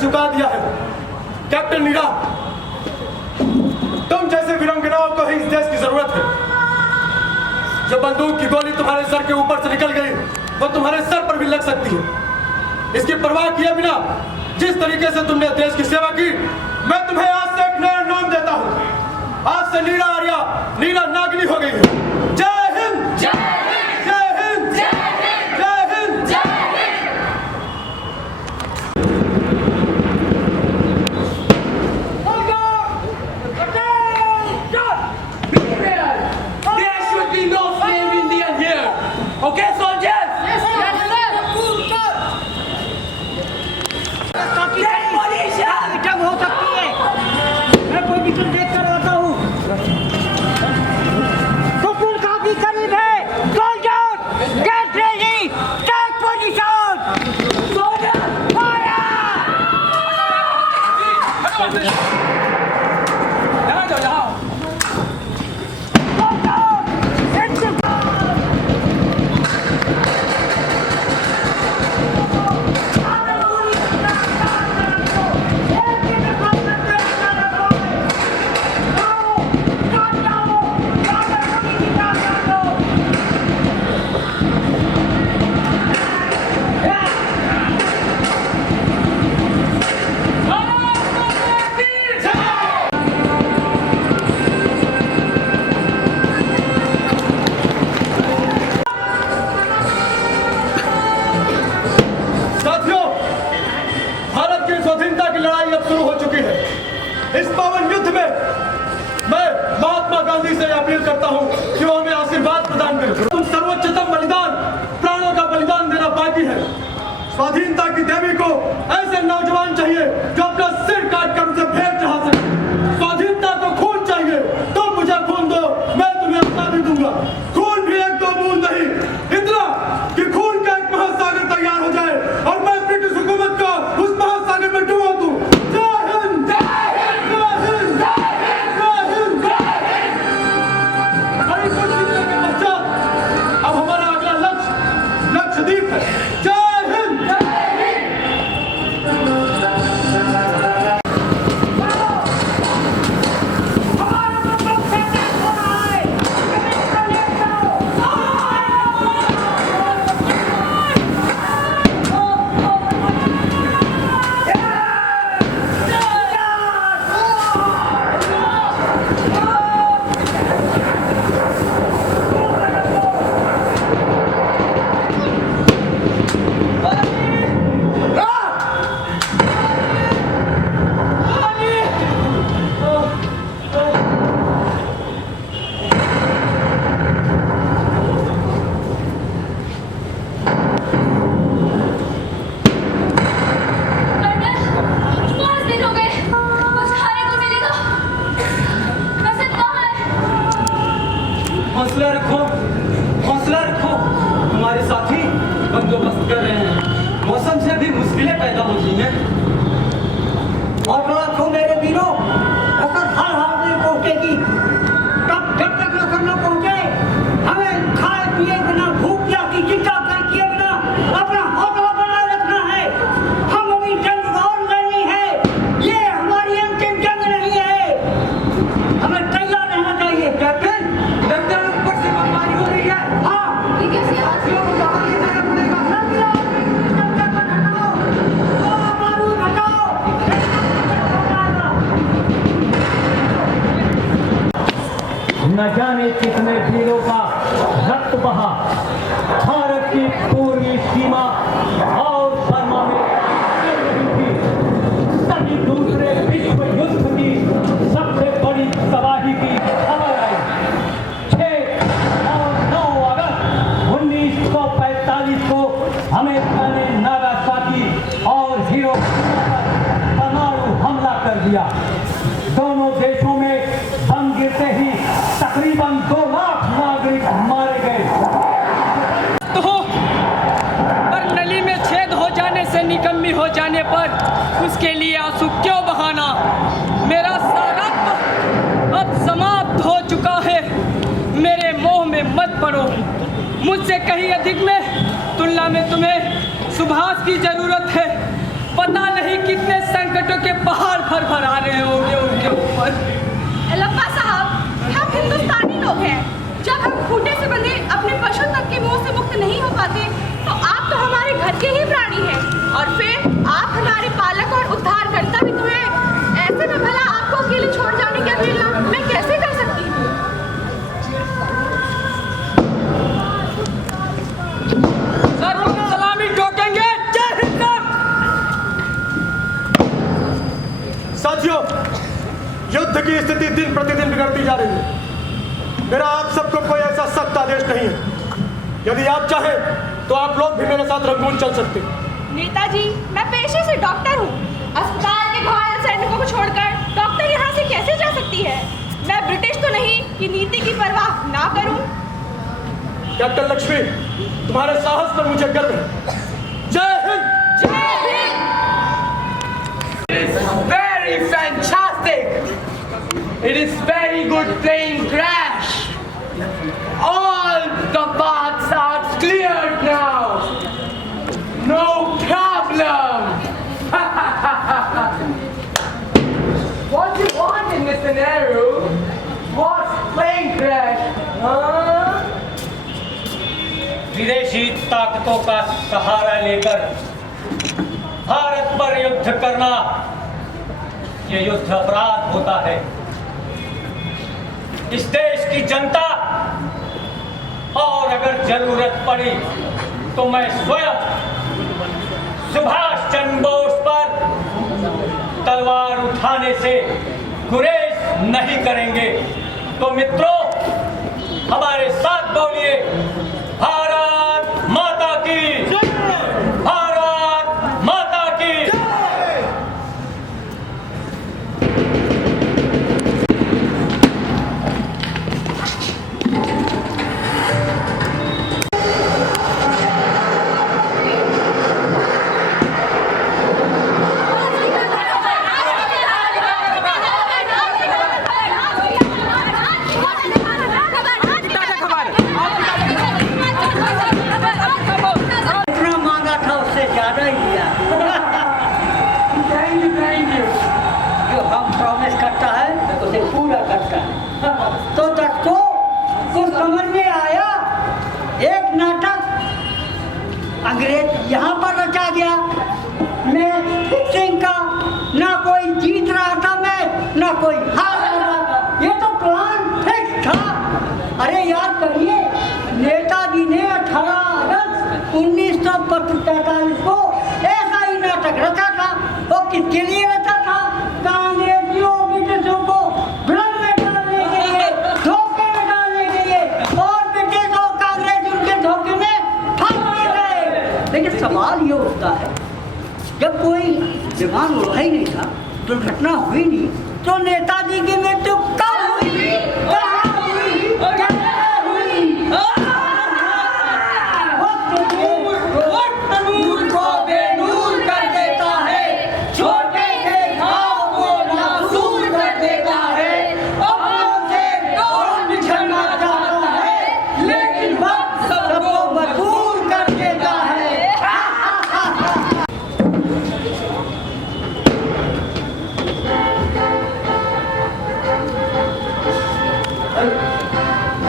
चुका दिया है कैप्टन मीरा। तुम जैसे वीरांगनाओं को ही इस देश की जरूरत है। जब बंदूक की गोली तुम्हारे सर के ऊपर से निकल गई वो तुम्हारे सर पर भी लग सकती है। इसकी परवाह किए बिना जिस तरीके से तुमने देश की सेवा की, मैं तुम्हें आज से एक नया नाम देता हूँ। आज से नीरा आर्या नीरा नागनी हो गई है। जय हिंद, जय हिंद, जय हिंद, जय हिंद, जय हिंद, जय Hind. Okay, soldiers? Yes, sir. जब हो सकती है, मैं पोजीशन देख कर आता हूँ। कपूर काफी करीब है। Soldiers, get ready, take position. Soldiers, fire! यहाँ जाओ, यहाँ। इस पावन युद्ध में मैं महात्मा गांधी से अपील करता हूं कि वो हमें आशीर्वाद प्रदान करें। तुम सर्वोच्चतम बलिदान, प्राणों का बलिदान देना बाकी है। स्वाधीनता की देवी को ऐसे नौजवान चाहिए जो अपना सिर काट कर उसे भेंट चढ़ा सके। स्वाधीनता को खून चाहिए, तुम मुझे खून दो, मैं तुम्हें आजादी दूंगा। खून भी एक दो बूंद नहीं, इतना कि खून का एक महासागर तैयार हो जाए और मैं ब्रिटिश हुकूमत को उस महासागर में डुबो दूं। हौसला रखो, हमारे साथी बंदोबस्त कर रहे हैं। मौसम से भी मुश्किलें पैदा होती हैं। हौसला रखो मेरे वीरों, की सीमा और बर्मा में थी। तभी दूसरे विश्व युद्ध की सबसे बड़ी तबाही की खबर आई। 6 और 9 अगस्त 1945 को अमेरिका ने नागासाकी और हिरोशिमा पर परमाणु हमला कर दिया। दोनों देशों में बम गिरते ही तकरीबन 2 लाख नागरिक मारे गए। तो पर नली में छेद हो जाने से निकम्मी हो जाने पर उसके लिए आंसू क्यों बहाना? मेरा सारा अब समाप्त हो चुका है। मेरे मोह में मत पड़ो। मुझसे कहीं अधिक में तुलना में तुम्हें सुभाष की जरूरत है। पता नहीं कितने संकटों के पहाड़ भर आ रहे होंगे उनके ऊपर। लंबा साहब, हम हिंदुस्तानी लोग हैं। जब हम खूंटे से बंधे अपने पशु तक के मोह से मुक्त नहीं हो पाते तो आप तो हमारे घर के ही प्राणी हैं। और फिर आप हमारे पालक और उद्धारकर्ता भी तो हैं। ऐसे में भला आपको अकेले छोड़ जाने की अवहेलना मैं कैसे कर सकती हूँ? सलामी ठोकेंगे। जय हिंद। साथियों, युद्ध की स्थिति दिन प्रतिदिन बिगड़ती जा रही है। मेरा आप सबको कोई ऐसा सख्त आदेश नहीं है। यदि आप चाहें तो आप लोग भी मेरे साथ रंगून चल सकते हैं। नेताजी, मैं पेशे से डॉक्टर हूँ। अस्पताल के घायल सैनिकों को छोड़कर डॉक्टर यहाँ से कैसे जा सकती है? मैं ब्रिटिश तो नहीं कि नीति की परवाह ना करूँ। कैप्टन लक्ष्मी, तुम्हारे साहस पर मुझे गर्व है। जय हिंद। जय Hind. Very fantastic! It is very good playing Crash. All the paths are cleared now. No problem. What you want in this scenario was playing Crash, huh? विदेशी ताकतों का सहारा लेकर भारत पर युद्ध करना, ये युद्ध अपराध होता है। इस देश की जनता, और अगर जरूरत पड़ी तो मैं स्वयं सुभाष चंद्र बोस पर तलवार उठाने से गुरेज नहीं करेंगे। तो मित्रों, हमारे साथ बोलिए, भारत माता की जय! भारत माता की जय! जितना मांगा था उससे ज्यादा ही दिया। Thank you. जो हम प्रॉमिस करता है उसे पूरा करता है। तो दर्शकों को समझ में आया, एक नाटक अंग्रेज यहाँ पर रचा गया। मैं फिक्सिंग का, ना कोई जीत रहा था मैं, ना कोई हार रहा था। ये तो प्लान फिक्स था। अरे याद करिए, नेताजी ने 18 अगस्त 1945 को ऐसा ही नाटक रचा था। वो किसके लिए रचा था? कांग्रेसियों ब्रिटिशों को भ्रम में डालने के लिए, धोखे में डालने के लिए, और ब्रिटिश और कांग्रेस उनके धोखे में फंस गए। लेकिन सवाल ये उठता है, जब कोई विमान उड़ा ही नहीं था, दुर्घटना हुई नहीं, तो नेताजी की मृत्यु कब हुई? कहाँ हुई? कैसे हुई? वक्त नूर को बेनूर कर देता है, छोटे से घाव को नासूर कर देता है। अपनों से कौन बिछड़ना चाहता है, लेकिन वक्त सबको मजबूर कर देता है।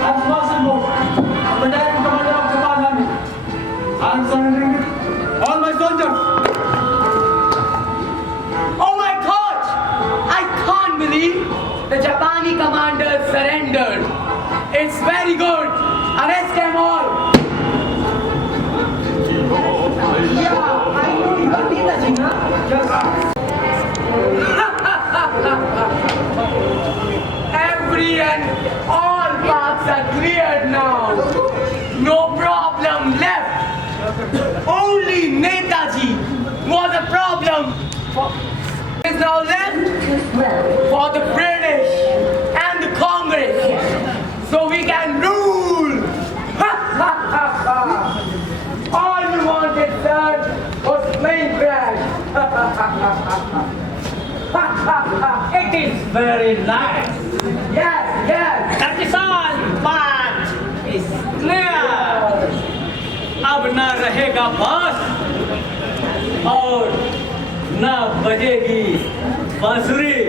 I'm Subhash Bose. I'm the Direct Commander of Japan Army. I'm surrendering all my soldiers. Oh my God! I can't believe the Japani commander surrendered. It's very good. Arrest them all. Only Netaji was a problem. Is now left for the British and the Congress, so we can rule. All you wanted, sir, was plane crash. It is very nice. Yes. That is all, but it's clear. अब ना रहेगा बस और ना बजेगी बांसुरी।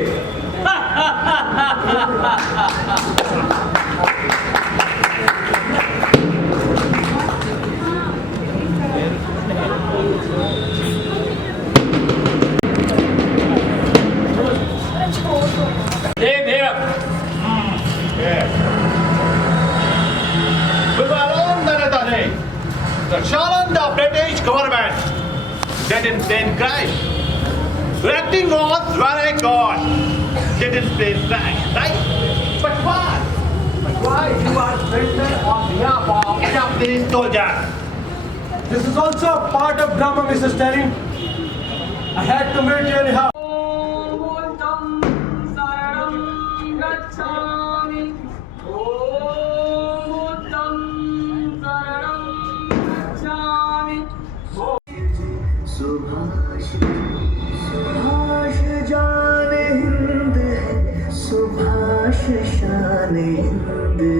The challenge the British government didn't plane crash. Reacting was very good. Didn't plane crash, right? But why? Why you are written on behalf of Japanese soldiers? This is also a part of drama, Mr. Stalin. I had to meet you anyhow. Subhash जान हिंद है, सुभाष शान हिंद है।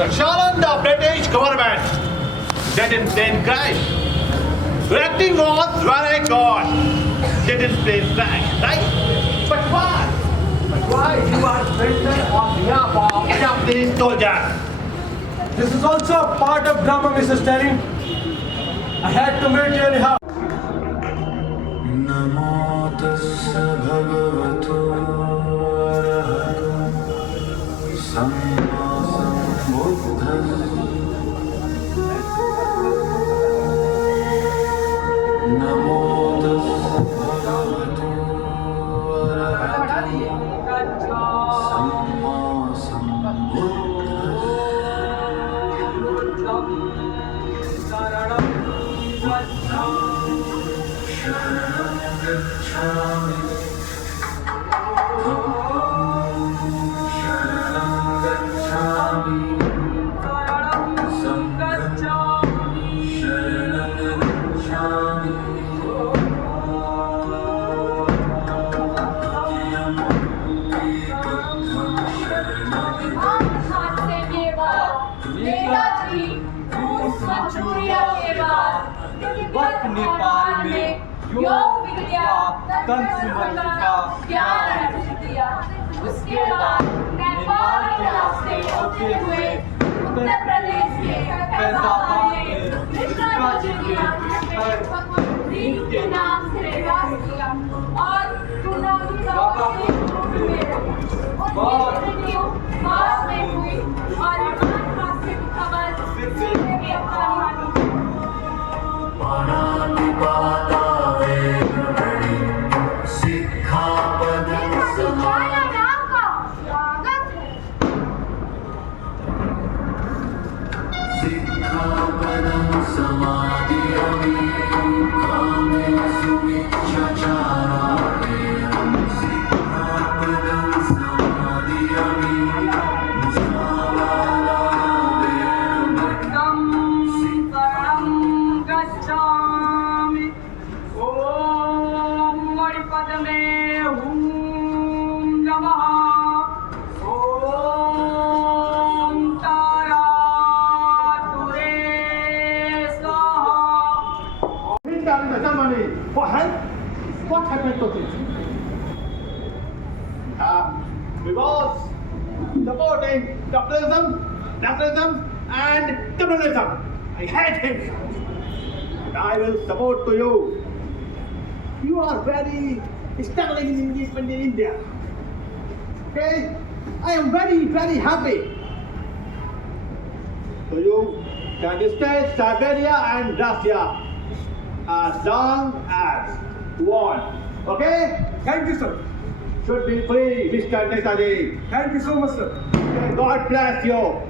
The challenge the British government didn't plane crash. Reacting was very good. Didn't plane crash, right? But why? Why you are written on behalf of Japanese soldiers? This is also a part of drama, Mr. Stalin. I had to meet you anyhow. नमो तस्स भगवतो अरहतो सम्मा सम्बुद्धस्स। नमो तस्स भगवतो अरहतो सम्मा सम्बुद्धस्स। वक्त नेपाल में योग विद्या तंत्र मंत्र का ज्ञान अर्जित किया। उसके बाद नेपाल के रास्ते होते हुए उत्तर प्रदेश के फैजाबाद में मिश्रा जी के दीन के नाम से निवास किया और बाद में हुई और से खबर सीधे के अपनी for help? What happened to him? He was supporting nationalism and communism. I hate him. And I will support to you. You are very struggling in independent India. Okay? I am very, very happy. So you can stay Siberia and Russia as long as you want. Okay? Thank you, sir. Should be free, Mr. Netaji. Thank you so much, sir. Okay, God bless you.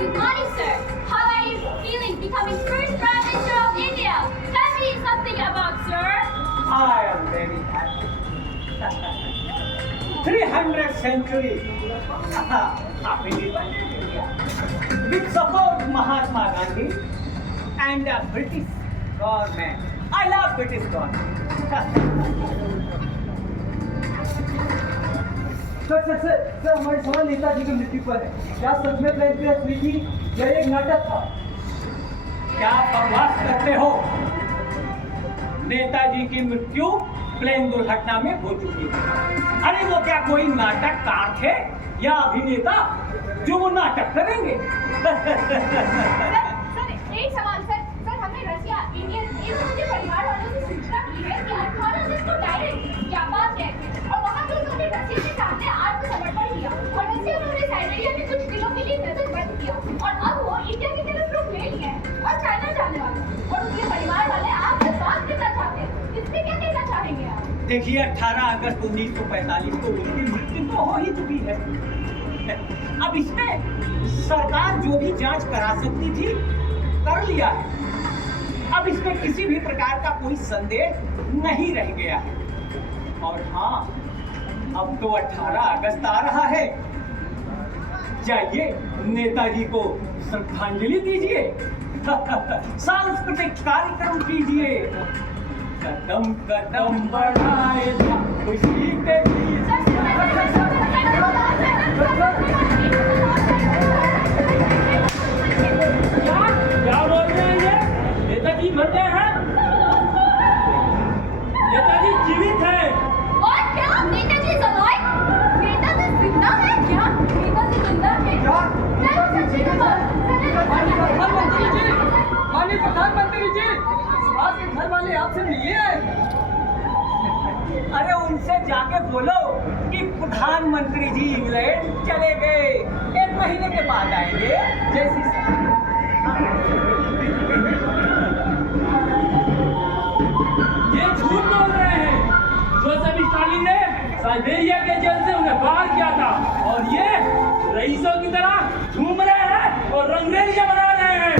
Good morning, sir. How are you feeling becoming first Prime Minister of India? Tell me something about, sir. I am very happy. 300 century. Happy Independence India. With support Mahatma Gandhi and the British government. I love British government. Sir हमारे सवाल नेताजी की मृत्यु पर है। क्या सच में प्लेन क्रैश हुई थी या एक नाटक था? क्या बकवास करते हो? नेताजी की मृत्यु प्लेन दुर्घटना में हो चुकी है। अरे वो क्या कोई नाटककार थे या अभिनेता जो वो नाटक करेंगे? सर, एक सवाल सर हमने रशिया इंडियन उनके परिवार वालों से सूचना की है कि 18 अगस्त को डायरेक्ट जापान गए थे और वहाँ पे उन्होंने रशिया के सामने आत्मसमर्पण किया और रशिया में उन्हें साइबेरिया में कुछ दिनों के लिए नजरबंद किया और अब वो इंडिया की तरफ रुख ले लिए हैं और चाइना जाने वाले हैं और उनके परिवार वाले आपसे बात करना चाहते हैं। इससे क्या कहना चाहेंगे आप? देखिए 18 अगस्त 1945 को उनकी मृत्यु तो हो ही चुकी है। अब इसमें सरकार जो भी जांच करा सकती थी कर लिया है। अब इसमें किसी भी प्रकार का कोई संदेह नहीं रह गया है। और हाँ, अब तो 18 अगस्त आ रहा है। जाइए नेताजी को श्रद्धांजलि दीजिए, सांस्कृतिक कार्यक्रम कीजिए, कदम कदम बढ़ाए खुशी के क्या बोल रहे हैं ये? नेताजी मर गए हैं? नेताजी जीवित है। और क्या नेताजी alive? नेताजी जिंदा है क्या? नेताजी जिंदा है? नहीं हो सकती है माननीय प्रधानमंत्री जी, सुभाष के घर वाले आपसे मिले हैं। अरे उनसे जाके बोलो कि प्रधानमंत्री जी इंग्लैंड चले गए, 1 महीने के बाद आएंगे। जैसी ये झूठ बोल रहे हैं। जोसेफ स्टालिन ने साइबेरिया के जेल से उन्हें बाहर किया था और ये रईसों की तरह झूम रहे हैं और रंगरेलियां बना रहे हैं।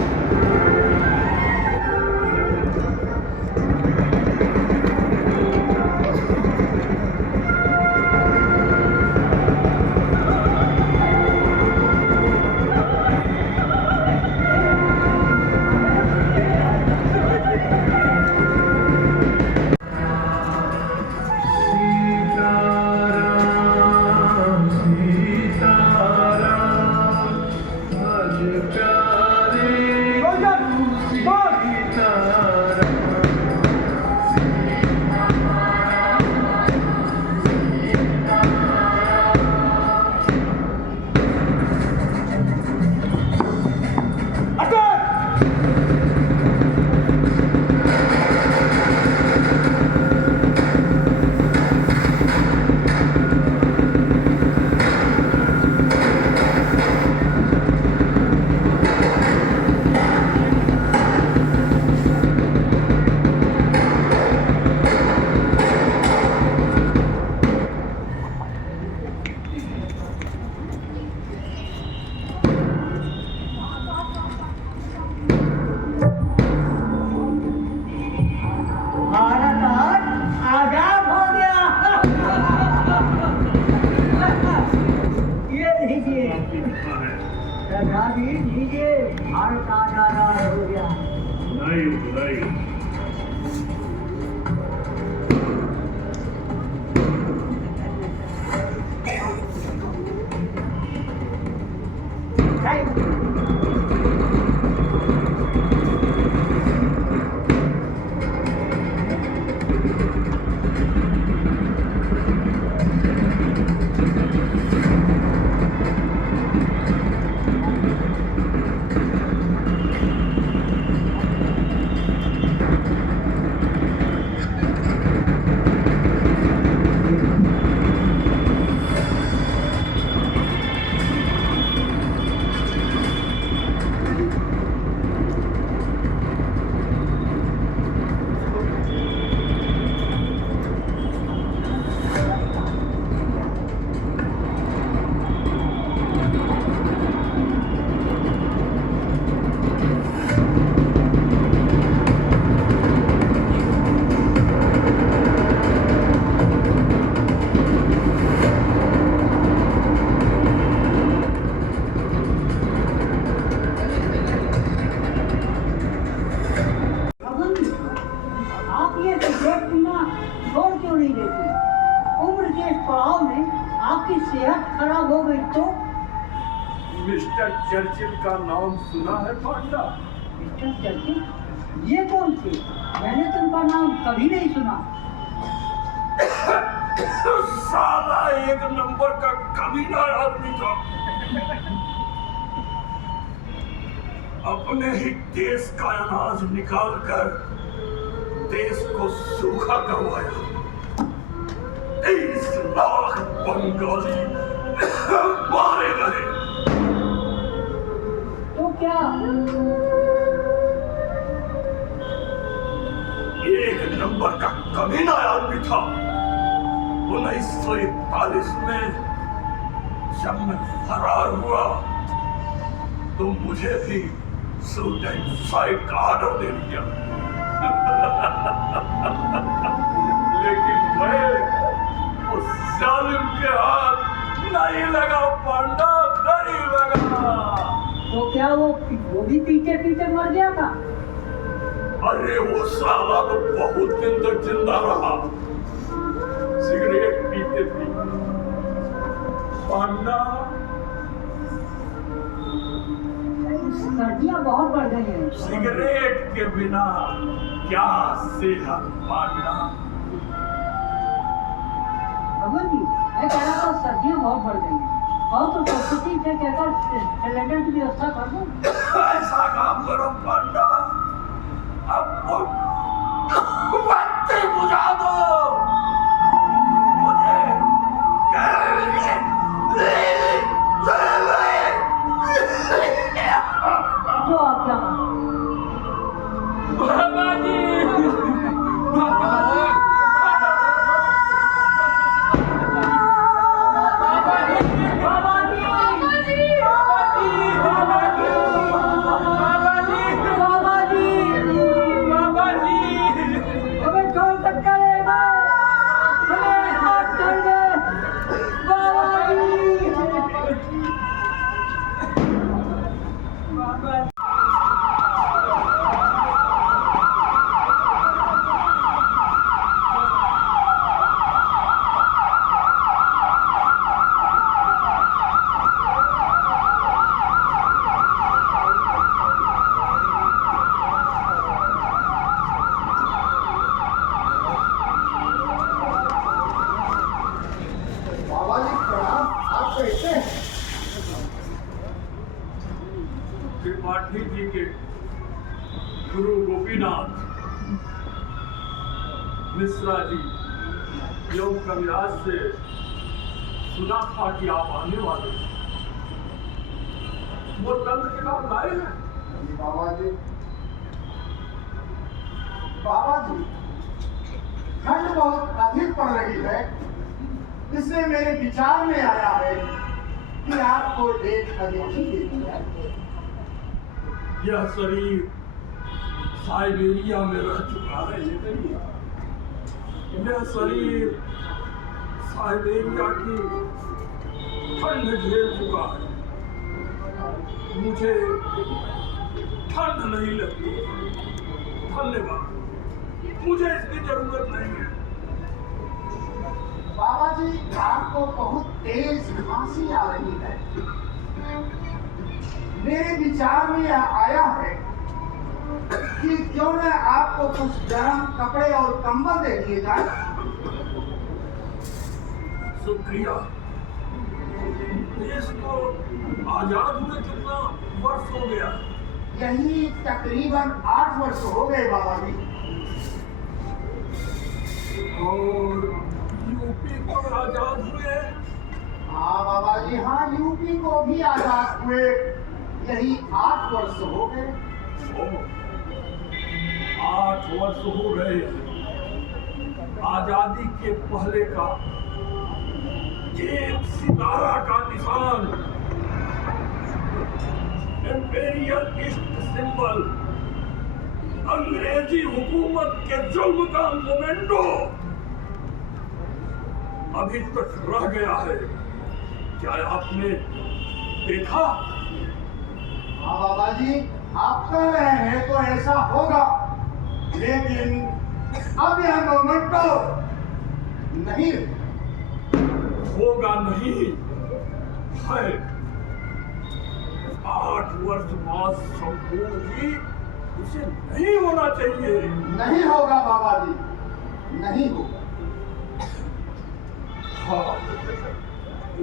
आपकी कृपा है। राजा जी लीजिए, भारत आजाद हो गया। बधाई हो, बधाई हो। आप ये सिगरेट पीना छोड़ क्यों नहीं देते? उम्र के इस पड़ाव में आपकी सेहत खराब हो गई तो? मिस्टर चर्चिल का नाम सुना है पांडा? Mister Churchill? ये कौन थे? मैंने तो उनका नाम कभी नहीं सुना। साला एक नंबर का कमीना आदमी था। अपने ही देश का अनाज निकाल कर देश को सूखा करवाया। 30 लाख बंगाली मारे गए। तो क्या? एक नंबर का कमीना आदमी था। 1941 में जब मैं फरार हुआ तो मुझे भी सुसाइड का ऑर्डर दे दिया। लेकिन मैं उस जालिम के हाथ नहीं लगा पांडा, नहीं लगा। तो क्या वो भी पीते पीते मर गया था? अरे वो साला तो बहुत दिन तक जिंदा रहा, सिगरेट पीते पीते। पांडा, सर्दियाँ बहुत बढ़ गई हैं। सिगरेट के बिना क्या सेहत पांडा? भगवान जी, मैं कह रहा था सर्दियाँ बहुत बढ़ गई हैं। और तो सरस्वती से कहकर सिलेंडर की व्यवस्था कर दो। ऐसा काम करो पांडा, अब बत्ती बुझा दो। मुझे जो आप क्या बाबा जी, हमें छोड़ सकता है हमें हाथ छोड़ दे बाबा जी। त्रिपाठी जी के गुरु गोपीनाथ मिश्रा जी योग कविराज से सुना था कि आप आने वाले हैं। वो तंत्र के नाम लाए हैं। बाबा जी, बाबा जी, ठंड बहुत अधिक पड़ रही है, इसलिए मेरे विचार में आया है कि आपको एक अंगीठी दे दिया। यह शरीर साइबेरिया में रह चुका है। यह शरीर साइबेरिया की ठंड झेल चुका है। मुझे ठंड नहीं लगती। धन्यवाद, मुझे इसकी जरूरत नहीं है। बाबा जी, आपको बहुत तेज खांसी आ रही है। मेरे विचार में आया है कि क्यों न आपको कुछ गर्म कपड़े और कंबल दे दिए जाए। शुक्रिया। देश को आजाद हुए कितना वर्ष हो गया? यही तकरीबन 8 वर्ष हो गए बाबा जी। और यूपी को आजाद हुए? हाँ बाबा जी, हाँ, यूपी को भी आजाद हुए यही 8 वर्ष हो गए। 8 वर्ष हो गए। आजादी के पहले का एक सितारा का निशान, इंपीरियल ईस्ट सिंबल, अंग्रेजी हुकूमत के जुल्म का मोमेंटो अभी तक रह गया है। क्या आपने देखा? हाँ बाबा जी, आप कह रहे हैं तो ऐसा होगा, लेकिन अब यह मोमेंटो नहीं होगा, नहीं है। 8 वर्ष बाद संपूर्ण भी उसे नहीं होना चाहिए। नहीं होगा बाबा जी, नहीं होगा। हाँ,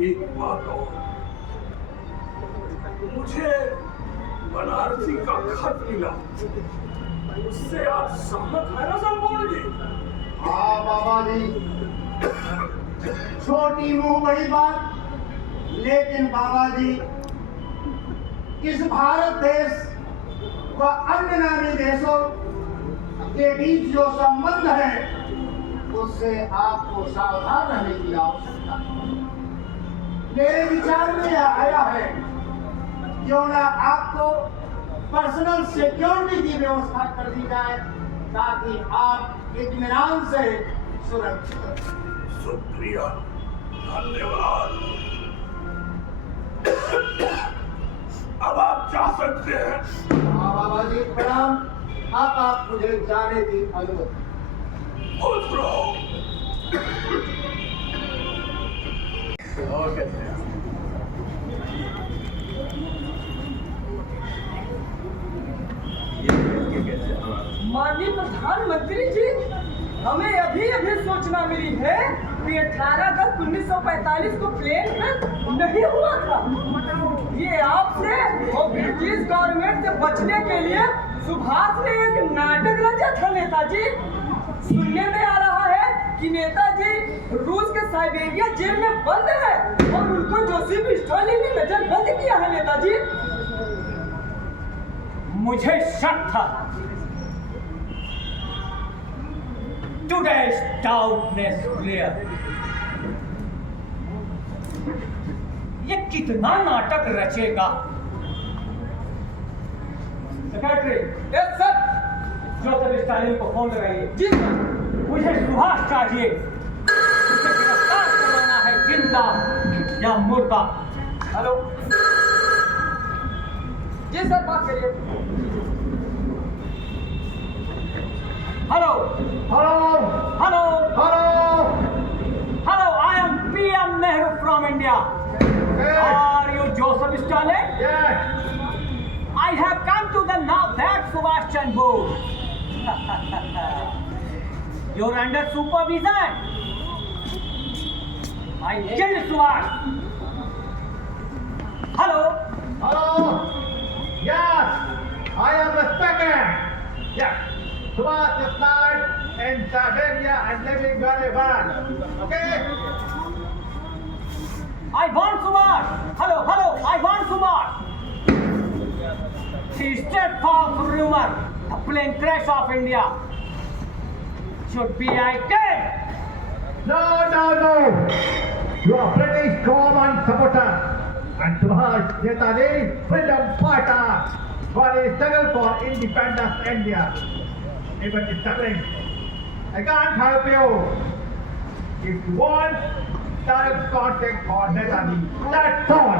एक बात और, मुझे बनारसी का खत मिला, उससे आप सहमत है ना संपूर्ण जी? हाँ बाबा जी, छोटी मुंह बड़ी बात, लेकिन बाबा जी, इस भारत देश व अन्य नामी देशों के बीच जो संबंध है, उससे आपको सावधान रहने की आवश्यकता है। मेरे विचार में यह आया है, क्यों ना आपको पर्सनल सिक्योरिटी की व्यवस्था कर दी जाए, ताकि आप इत्मीनान से सुरक्षित। शुक्रिया, धन्यवाद। अब आप जा सकते हैं। हाँ बाबा जी, प्रणाम। आप मुझे जाने की अनुमति। खुश रहो। और कैसे हैं? माननीय प्रधानमंत्री जी, हमें अभी अभी सूचना मिली है कि 18 अगस्त 1945 को प्लेन क्रैश नहीं हुआ था। ये आपसे और ब्रिटिश गवर्नमेंट से बचने के लिए सुभाष ने एक नाटक रचा था नेताजी। सुनने में आ रहा है कि नेताजी रूस के साइबेरिया जेल में बंद है और उनको जोसेफ स्टालिन ने नजरबंद किया है। नेताजी, मुझे शक था, Today's doubtness clear. ये कितना नाटक रचेगा? Secretary, yes sir. Joseph Stalin को फोन लगाइए। जी सर। मुझे सुभाष चाहिए, उसे गिरफ्तार करवाना है, जिंदा या मुर्दा। हेलो जी सर, बात करिए। Hello hello hello hello hello, I am PM Nehru from India. Are you Joseph Stalin? Yes. I have come to the now that Subhash Chandra Bose. You're under supervision. I killed Subhash. Hello. Hello. Yes. I am the second. Yes. Subhash is not in Siberia and living very well. Okay? I want Subhash. Hello, hello. I want Subhash. She spread false rumor. The plane crash of India. Should be I dead. No, no, no. You are British government supporter and Subhash Netali, freedom fighter for a struggle for independence India. Even struggling. I can't help you. If you want, direct contact for Netali. That's all.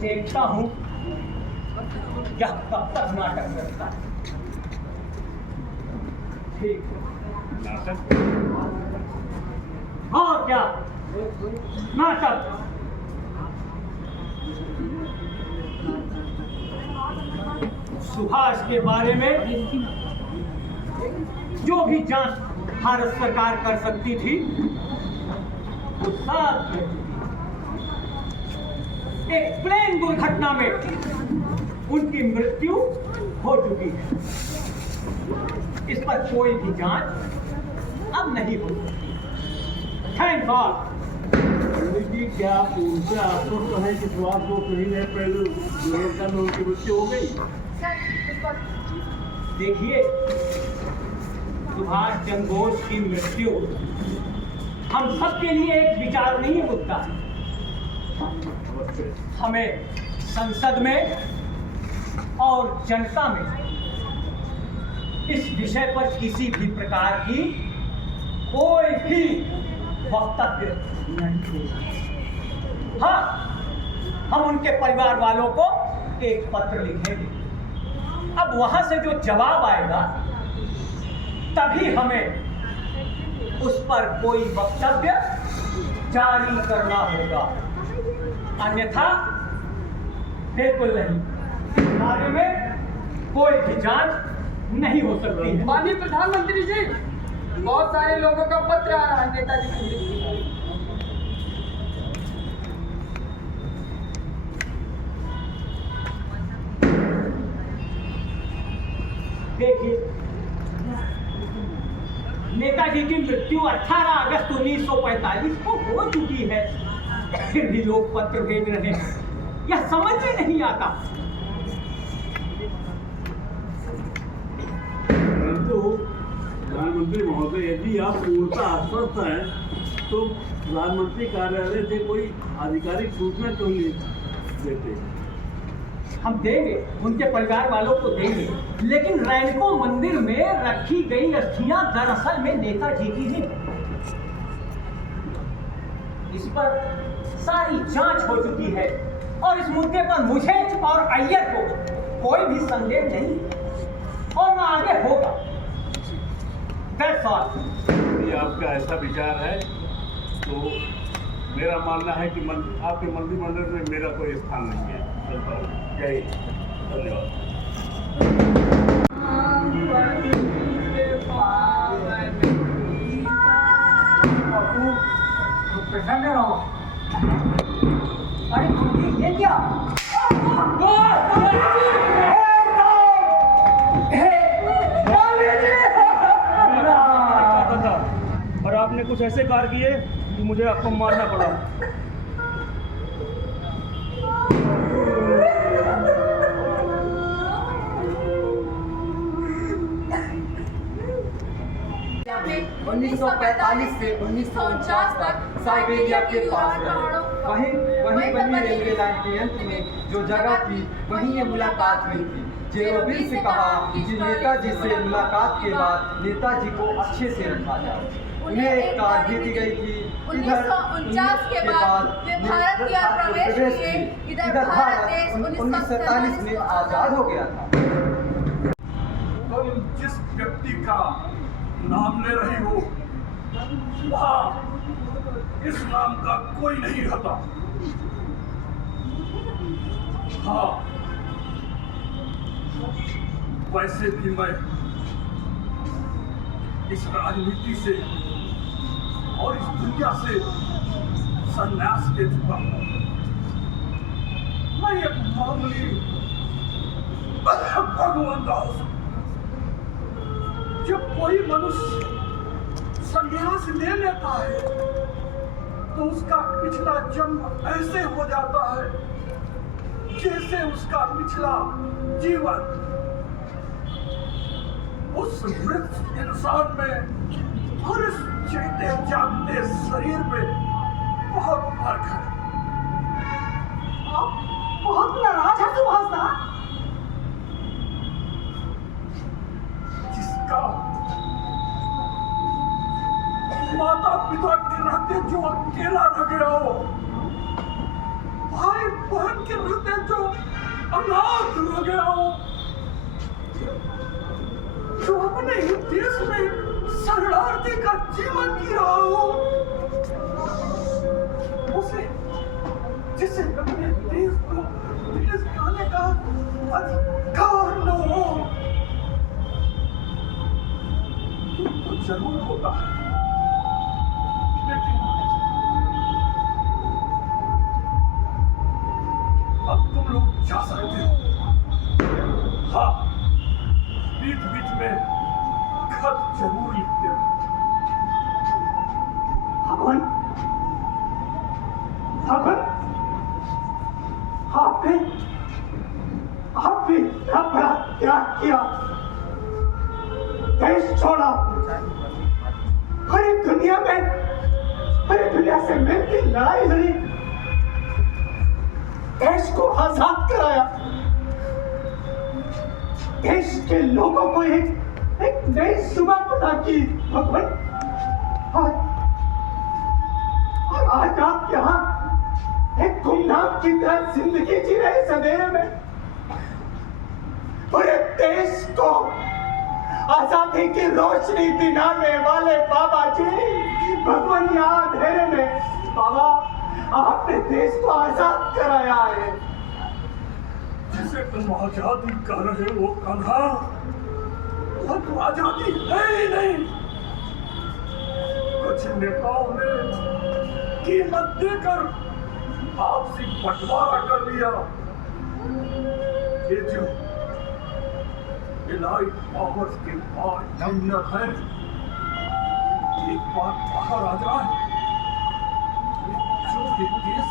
देखता हूँ क्या कब तक नाटक करता है। ठीक नाटक और क्या नाटक। सुभाष के बारे में जो भी जांच भारत सरकार कर सकती थी वो सब एक प्लेन दुर्घटना में उनकी मृत्यु हो चुकी है। इस पर कोई भी जांच अब नहीं हो सकती। Thank God. क्या आप उनसे आश्वस्त हैं कि सुभाष को कहीं नहीं पहले दुर्घटना में उनकी मृत्यु हो गई? देखिए, सुभाष चंद्र बोस की मृत्यु हम सबके लिए एक विचारणीय मुद्दा है। हमें संसद में और जनता में इस विषय पर किसी भी प्रकार की कोई भी वक्तव्य नहीं। हाँ, हम उनके परिवार वालों को एक पत्र लिखेंगे। अब वहां से जो जवाब आएगा तभी हमें उस पर कोई वक्तव्य जारी करना होगा, अन्यथा बिल्कुल नहीं। इस बारे में कोई भी जांच नहीं हो सकती है। माननीय प्रधानमंत्री जी, बहुत सारे लोगों का पत्र आ रहा है नेताजी की मृत्यु। देखिए, नेताजी की मृत्यु 18 अगस्त 1945 को हो चुकी है, फिर भी लोग पत्र भेज रहे हैं। यह समझ में नहीं आता। प्रधानमंत्री महोदय, यदि आप पूर्णतः आश्वस्त हैं तो प्रधानमंत्री कार्यालय से कोई आधिकारिक सूचना क्यों नहीं देते? हम देंगे, उनके परिवार वालों को देंगे, लेकिन रैनको मंदिर में रखी गई अस्थियां दरअसल में नेताजी की नहीं। इस पर सारी जांच हो चुकी है और इस मुद्दे पर मुझे और अय्यर को कोई भी संदेह नहीं और न आगे होगा। यदि आपका ऐसा विचार है तो मेरा मानना है कि आपके मंत्रिमंडल में मेरा कोई स्थान नहीं है। जय हिंद, धन्यवाद। प्रसन्न रहो। अरे ये क्या? और आपने कुछ ऐसे कार्य किए कि मुझे आपको मारना पड़ा। में 1945 से 1949 तक साइबेरिया के पास रहे। वहीं बनी रेलवे लाइन के अंत में जो जगह थी वहीं ये मुलाकात हुई थी। जेरोबिल से कहा कि नेताजी से मुलाकात के बाद नेताजी को अच्छे से रखा जाए। उन्हें एक कार भी दी गई थी। 1949 के बाद वे भारत की ओर प्रवेश किए। इधर भारत देश 1947 में आजाद हो गया था। तुम जिस व्यक्ति का नाम ले रही हो वहाँ इस नाम का कोई नहीं रहता। हाँ, वैसे भी मैं इस राजनीति से और इस दुनिया से संन्यास ले चुका हूँ। मैं एक मामूली भगवान दास। जब कोई मनुष्य संन्यास ले लेता है तो उसका पिछला जन्म ऐसे हो जाता है जैसे उसका पिछला जीवन उस मृत इंसान में और इस जीते जागते शरीर में बहुत फर्क है। आप बहुत नाराज है सुभाष दा। जिसका माता पिता के नाते जो अकेला रह गया हो भाई बहन के रहते जो अनाथ हो गया हो, जो अपने ही देश में शरणार्थी का जीवन जी रहा हो, उसे जिसे अपने देश को देश खाने का अधिकार न हो, तो जरूर होता है, लेकिन अब तुम लोग जा सकते हो। हाँ, बीच बीच में खत जरूर लिखते हो। भगवान, भगवान, आपने इतना बड़ा त्याग किया, देश छोड़ा, पूरी दुनिया से मिलकर लड़ाई लड़ी, देश को आजाद कराया, देश के लोगों को एक नई सुबह प्रदान की भगवान। और आज आप यहाँ एक गुमनाम की तरह जिंदगी जी रहे इस अंधेरे में। पूरे देश को आजादी की रोशनी दिलाने वाले बाबा जी, भगवान यहाँ अंधेरे में बाबा आपने देश को आजाद कराया है। जिसे तुम आजादी कर रहे हो कान्हा, वो तो आजादी है ही नहीं। कुछ नेताओं ने कीमत देकर आपसी बंटवारा कर लिया। ये जो इलाइट पावर्स के पास नंबर है, एक बार बाहर आ जाए, जो ये देश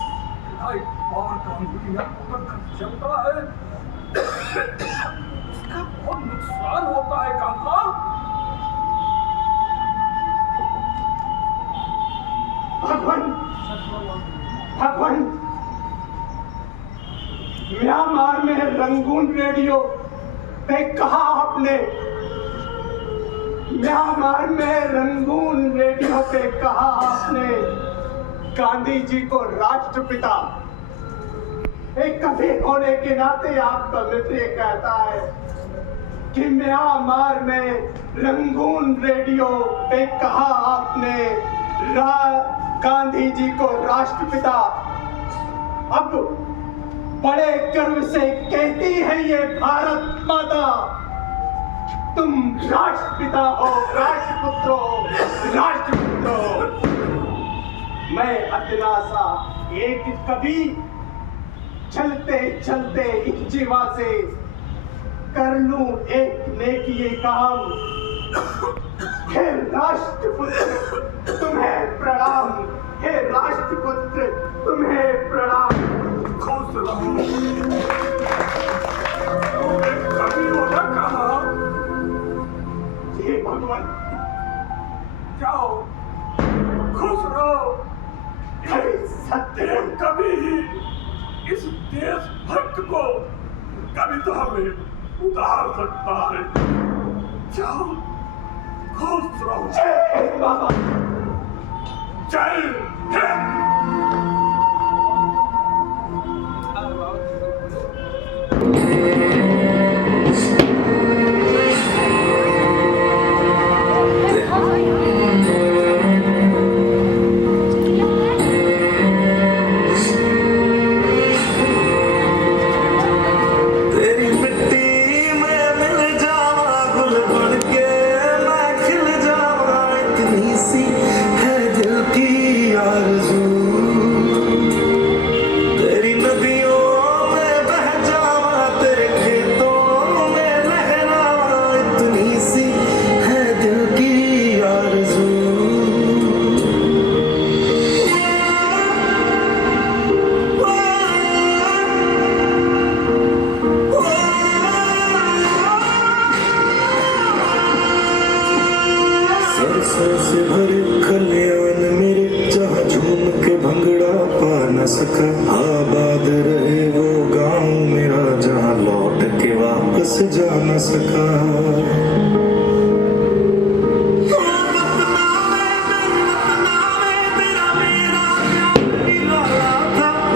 इलाइट पावर का अंगुलियां पकड़ चलता है, उसका बहुत नुकसान होता है कान्हा। भगवान, म्यांमार में रंगून रेडियो पे कहा आपने, म्यांमार में रंगून रेडियो पे कहा आपने, गांधी जी को राष्ट्रपिता, एक कवि होने के नाते आपका मित्र कहता है कि म्यांमार में रंगून रेडियो पे कहा आपने गांधी जी को राष्ट्रपिता। अब बड़े गर्व से कहती है ये भारत माता, तुम राष्ट्रपिता हो, राष्ट्रपुत्र हो, राष्ट्रपुत्र हो। मैं अदना सा एक कवि चलते चलते इस जीवा से कर लूं एक नेकी ये काम। हे राष्ट्रपुत्र तुम्हें प्रणाम, हे राष्ट्रपुत्र तुम्हें प्रणाम। खुश रहो, कभी होना कहा। हे भगवान, जाओ खुश रहो। सत्य कभी ही इस देशभक्त को कभी तो हमें उतार सकता है। जाओ खुश रहो। जय बाबा, जय हिंद। आबाद रहे वो गांव मेरा जहां लौट के वापस जा न सका।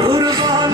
कुर्बान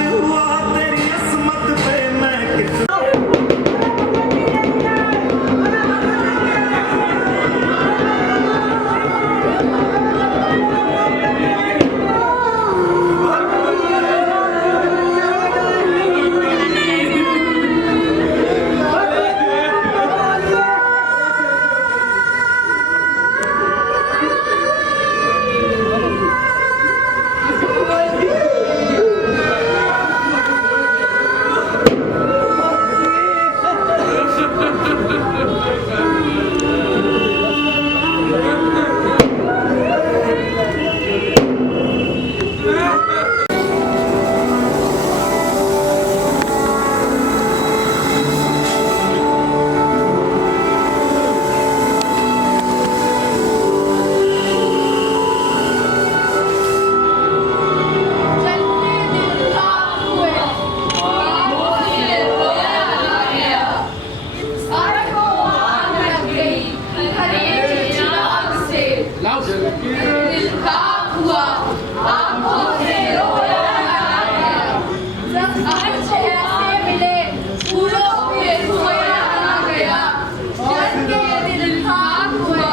दिल खाक हुआ, आंखों से रोया ना गया। सब अर्श ऐसे मिले, फूलों पे सोया ना गया। जल के दिल खाक हुआ,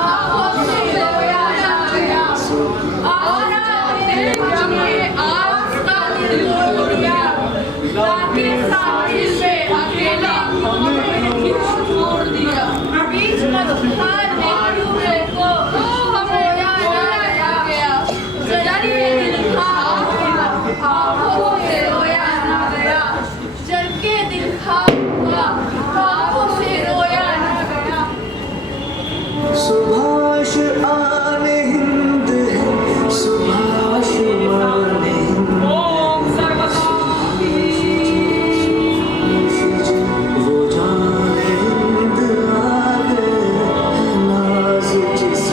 आंखों से रोया ना गया। आरा दिल हमें आस का दिल तोड़ दिया। रात साहिल पे अकेला हमें क्यों छोड़ दिया। बीच मझधार में क्यों को खोया ना गया। जल के दिल खाक हुआ, आंखों से रोया ना गया। जल के दिल खाक हुआ, आंखों से रोया ना गया। सुभाष आने हिंद है, सुभाष आने हिंद। ओम सर्वदा वो जाने हिंद आ गए, है नाज जिस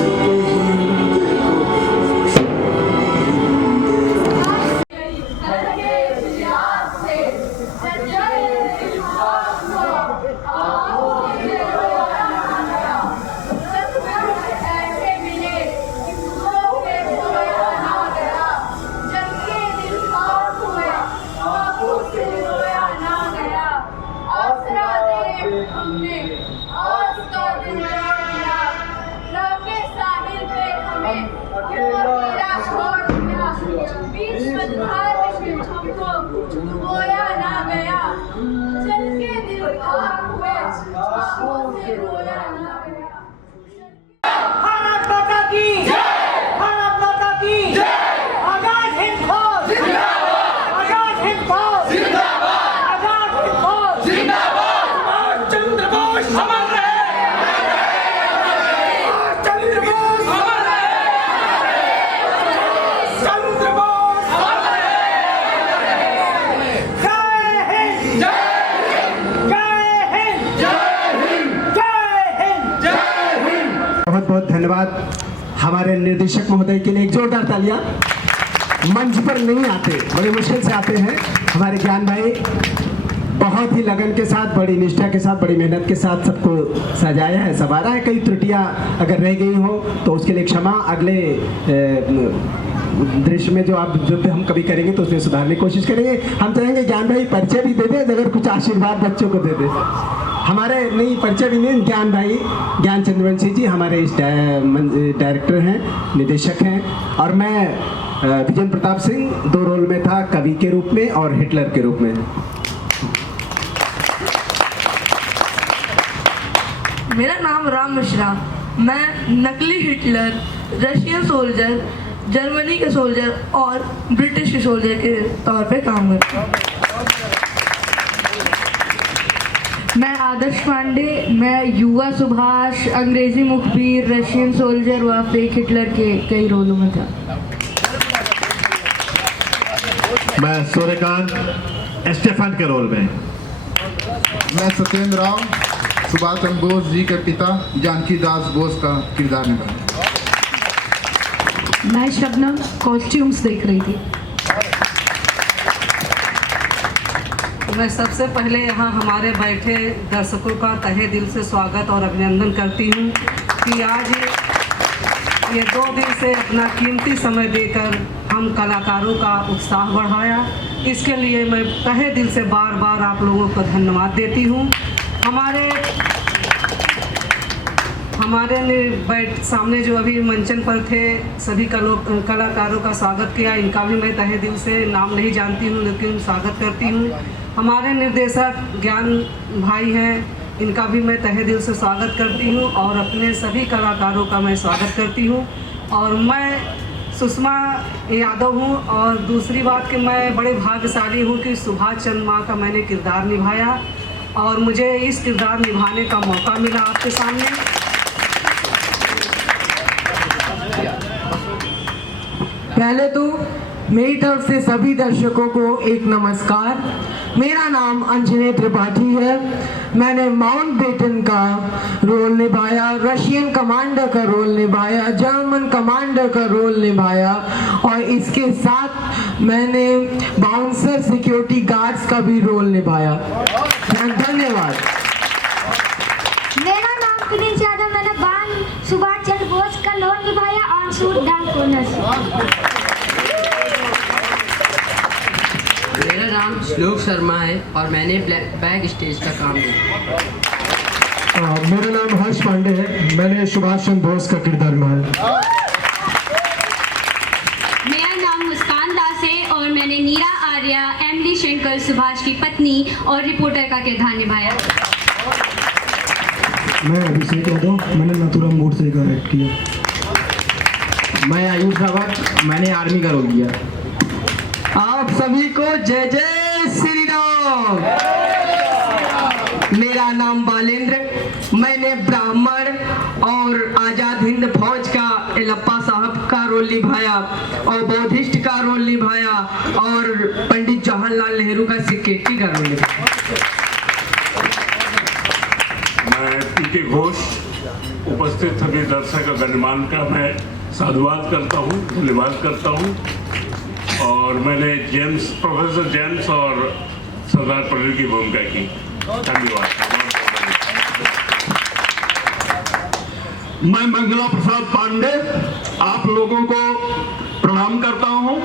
पे हिंद को, वो शान हिंद आ बीच मझधार में हमको डुबोया ना गया। चल के दिल खाक हुए, आंखों से रोया ना गया। भारत माता की जय, भारत माता की जय। आजाद हिंद फौज जिंदाबाद, आजाद हिंद फौज जिंदाबाद, आजाद हिंद फौज जिंदाबाद। सुभाष चंद्र बोस अमर रहे, सुभाष चंद्र बोस अमर रहे, चंद्र बोस अमर रहे। जय हिंद, जय हिंद, जय हिंद, जय हिंद, जय हिंद। बहुत बहुत धन्यवाद हमारे निर्देशक महोदय के लिए। एक जोरदार तालियां। मंच पर नहीं आते, बड़े मुश्किल से आते हैं हमारे ज्ञान भाई। बहुत ही लगन के साथ, बड़ी निष्ठा के साथ, बड़ी मेहनत के साथ सबको सजाया है, संवारा है। कई त्रुटियां अगर रह गई हो तो उसके लिए क्षमा। अगले दृश्य में जो हम कभी करेंगे तो उसमें सुधारने की कोशिश करेंगे। हम चाहेंगे ज्ञान भाई परिचय भी दे दे, अगर कुछ आशीर्वाद बच्चों को दे दे। हमारे नहीं परिचय भी नहीं, ज्ञान भाई ज्ञान चंद्रवंशी जी हमारे इस डायरेक्टर हैं, निदेशक हैं। और मैं विजय प्रताप सिंह 2 रोल में था, कवि के रूप में और हिटलर के रूप में। मेरा नाम राम मिश्रा, मैं नकली हिटलर, रशियन सोल्जर, जर्मनी के सोल्जर और ब्रिटिश के सोल्जर के तौर पे काम करता हूँ। मैं आदर्श पांडे, मैं युवा सुभाष, अंग्रेजी मुखबिर, रशियन सोल्जर व फेक हिटलर के कई रोलों में था। मैं सूर्यकांत स्टेफन के रोल में। मैं सत्येंद्र राव, सुभाष चंद्र बोस जी के पिता जानकी दास बोस का किरदार निभाया। मैं शबनम कॉस्ट्यूम्स देख रही थी। मैं सबसे पहले यहाँ हमारे बैठे दर्शकों का तहे दिल से स्वागत और अभिनंदन करती हूँ कि आज ये 2 दिन से अपना कीमती समय देकर हम कलाकारों का उत्साह बढ़ाया। इसके लिए मैं तहे दिल से बार बार आप लोगों को धन्यवाद देती हूँ। हमारे सामने जो अभी मंचन पर थे सभी कलाकारों का स्वागत किया। इनका भी मैं तहे दिल से नाम नहीं जानती हूँ लेकिन स्वागत करती हूँ। हमारे निर्देशक ज्ञान भाई हैं, इनका भी मैं तहे दिल से स्वागत करती हूँ और अपने सभी कलाकारों का मैं स्वागत करती हूँ। और मैं सुषमा यादव हूँ और दूसरी बात कि मैं बड़े भाग्यशाली हूँ कि सुभाष चंद्र माँ का मैंने किरदार निभाया और मुझे इस किरदार निभाने का मौका मिला आपके सामने। पहले तो मेरी तरफ से सभी दर्शकों को एक नमस्कार। मेरा नाम अंजनी त्रिपाठी है। मैंने माउंटबेटन का रोल निभाया, रशियन कमांडर का रोल निभाया, जर्मन कमांडर का रोल निभाया और इसके साथ मैंने बाउंसर सिक्योरिटी गार्ड्स का भी रोल निभाया। धन्यवाद। मेरा नाम प्रिंस यादव, मैंने बाल सुभाष चंद्र बोस का रोल निभाया और मेरा नाम श्लोक शर्मा है और मैंने बैक स्टेज का काम किया। मेरा नाम हर्ष पांडे है, मैंने सुभाष चंद्र बोस का किरदार निभाया। मेरा नाम मुस्कान दास है और मैंने नीरा आर्या, एमडी शंकर सुभाष की पत्नी और रिपोर्टर का किरदार निभाया। मैं अभिषेक यादव, मैंने नथुराम गोडसे का एक्ट किया। मैं आयुष रावत, मैंने आर्मी का रोल किया। आप सभी को जय जय श्री राम। मेरा नाम बालेंद्र, मैंने ब्राह्मण और आजाद हिंद फौज का एलप्पा साहब का रोल निभाया और बौद्धिस्ट का रोल निभाया और पंडित जवाहरलाल नेहरू का सेक्रेटरी का रोल निभाया। मैं पीके घोष, उपस्थित सभी दर्शक गणमान्य का मैं साधुवाद करता हूँ, धन्यवाद करता हूँ। और मैंने प्रोफेसर जेम्स और सरदार पटेल की भूमिका की। धन्यवाद। मैं मंगला प्रसाद पांडे आप लोगों को प्रणाम करता हूं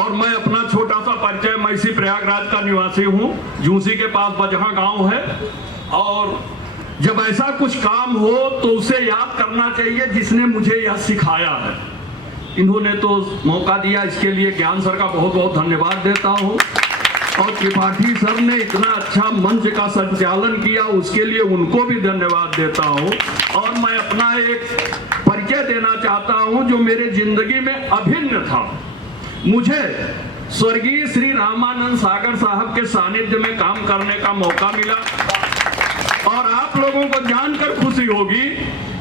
और मैं अपना छोटा सा परिचय, मैं इसी प्रयागराज का निवासी हूं, झूसी के पास बजहा गांव है। और जब ऐसा कुछ काम हो तो उसे याद करना चाहिए जिसने मुझे यह सिखाया है। इन्होंने तो मौका दिया, इसके लिए ज्ञान सर का बहुत बहुत धन्यवाद देता हूं। और त्रिपाठी सर ने इतना अच्छा मंच का संचालन किया, उसके लिए उनको भी धन्यवाद देता हूं। और मैं अपना एक परिचय देना चाहता हूं जो मेरे जिंदगी में अभिन्न था। मुझे स्वर्गीय श्री रामानंद सागर साहब के सानिध्य में काम करने का मौका मिला और आप लोगों को जानकर खुशी होगी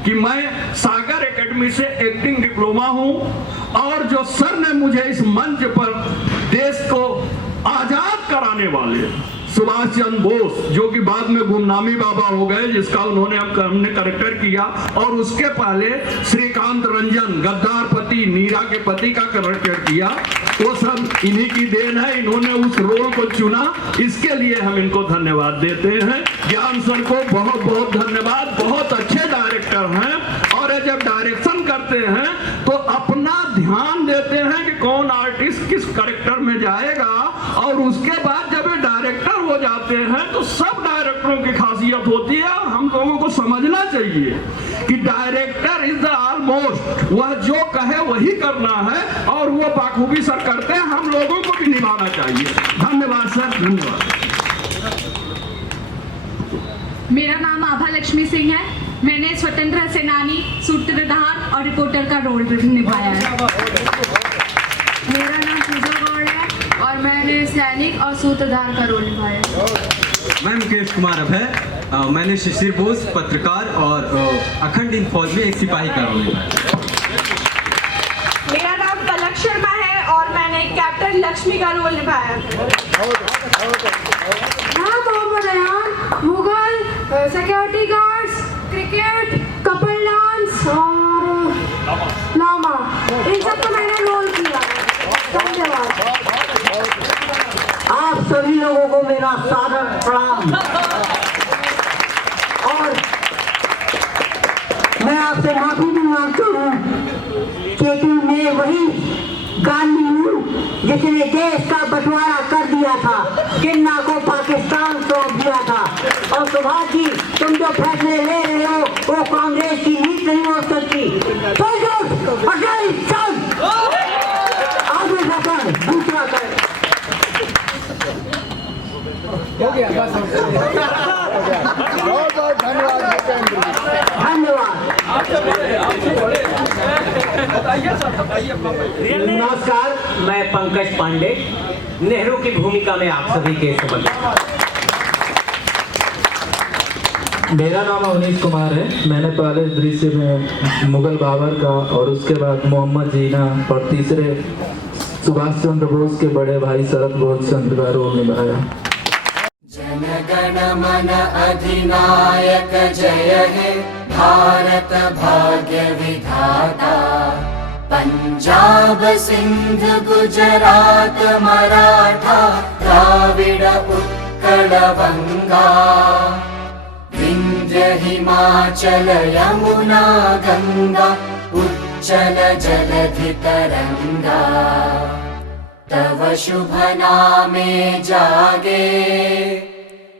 कि मैं सागर एकेडमी से एक्टिंग डिप्लोमा हूं और जो सर ने मुझे इस मंच पर देश को आजाद कराने वाले सुभाष चंद्र बोस, जो कि बाद में गुमनामी बाबा हो गए, जिसका हमने करेक्टर किया, और उसके पहले श्रीकांत रंजन गद्दार पति, नीरा के पति का करेक्टर किया, वो सब इन्हीं की देन है। इन्होंने उस रोल को चुना, इसके लिए हम इनको धन्यवाद देते हैं। ज्ञान सर को बहुत बहुत धन्यवाद, बहुत अच्छे डायरेक्टर हैं और जब डायरेक्शन करते हैं तो अपना ध्यान देते हैं कि कौन आर्टिस्ट किस करेक्टर में जाएगा। और उसके बाद जब ये डायरेक्टर हो जाते हैं तो सब डायरेक्टरों की खासियत होती है। हम लोगों को समझना चाहिए कि डायरेक्टर इज द ऑलमोस्ट, वह जो कहे वही करना है और वो बाखूबी सर करते हैं, हम लोगों को भी निभाना चाहिए। धन्यवाद सर, धन्यवाद। मेरा नाम आभा लक्ष्मी सिंह है, मैंने स्वतंत्र सेनानी, सूत्रधार और रिपोर्टर का रोल निभाया है। मेरा नाम पूजा गौड़ है और मैंने सैनिक और सूत्रधार का रोल निभाया है। मैं मुकेश कुमार अभय, मैंने शिशिर बोस पत्रकार और अखंड हिंद फौज में एक सिपाही का रोल निभाया। मेरा नाम पलक शर्मा है और मैंने कैप्टन लक्ष्मी का रोल निभाया है। नाम Mohammed Ayan, Mughal, security guards, cricket, couple dance और लामा, इन सब का मैंने रोल किया। धन्यवाद। आप सभी लोगों को मेरा सादर प्रणाम। और मैं आपसे माफी भी मांगता हूँ क्योंकि मैं वही गांधी हूँ जिसने देश का बंटवारा कर दिया था, जिन्ना को पाकिस्तान सौंप दिया था। और सुभाष जी, तुम जो फैसले ले रहे हो वो कांग्रेस की नीति नहीं हो सकती। आगे जाकर दूसरा कर हो गया, बस बहुत बहुत धन्यवाद। नमस्कार, मैं पंकज पांडे, नेहरू की भूमिका में आप सभी के समक्ष। मेरा नाम अवनीश कुमार है, मैंने पहले दृश्य में मुगल बाबर का और उसके बाद मोहम्मद जीना और तीसरे सुभाष चंद्र बोस के बड़े भाई शरद बोस चंद्र का रोल निभाया। जनगण मन अधिनायक जय हे भारत भाग्य विधाता। पंजाब सिंध गुजरात मराठा द्राविड़ उत्कल बंगा। विंध्य हिमाचल यमुना गंगा चञ्चल जलधि तरङ्गा तव शुभ नामे जागे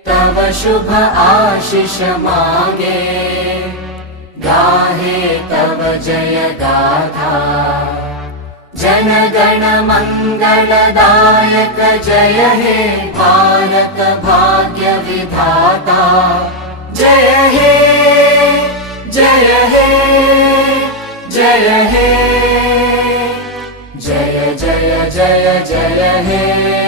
तव शुभ आशीष मागे गाहे तव जय गाथा जन गण मंगलदायक जय हे भारत भाग्य विधाता जय हे जय हे जय हे जय जय जय जय हे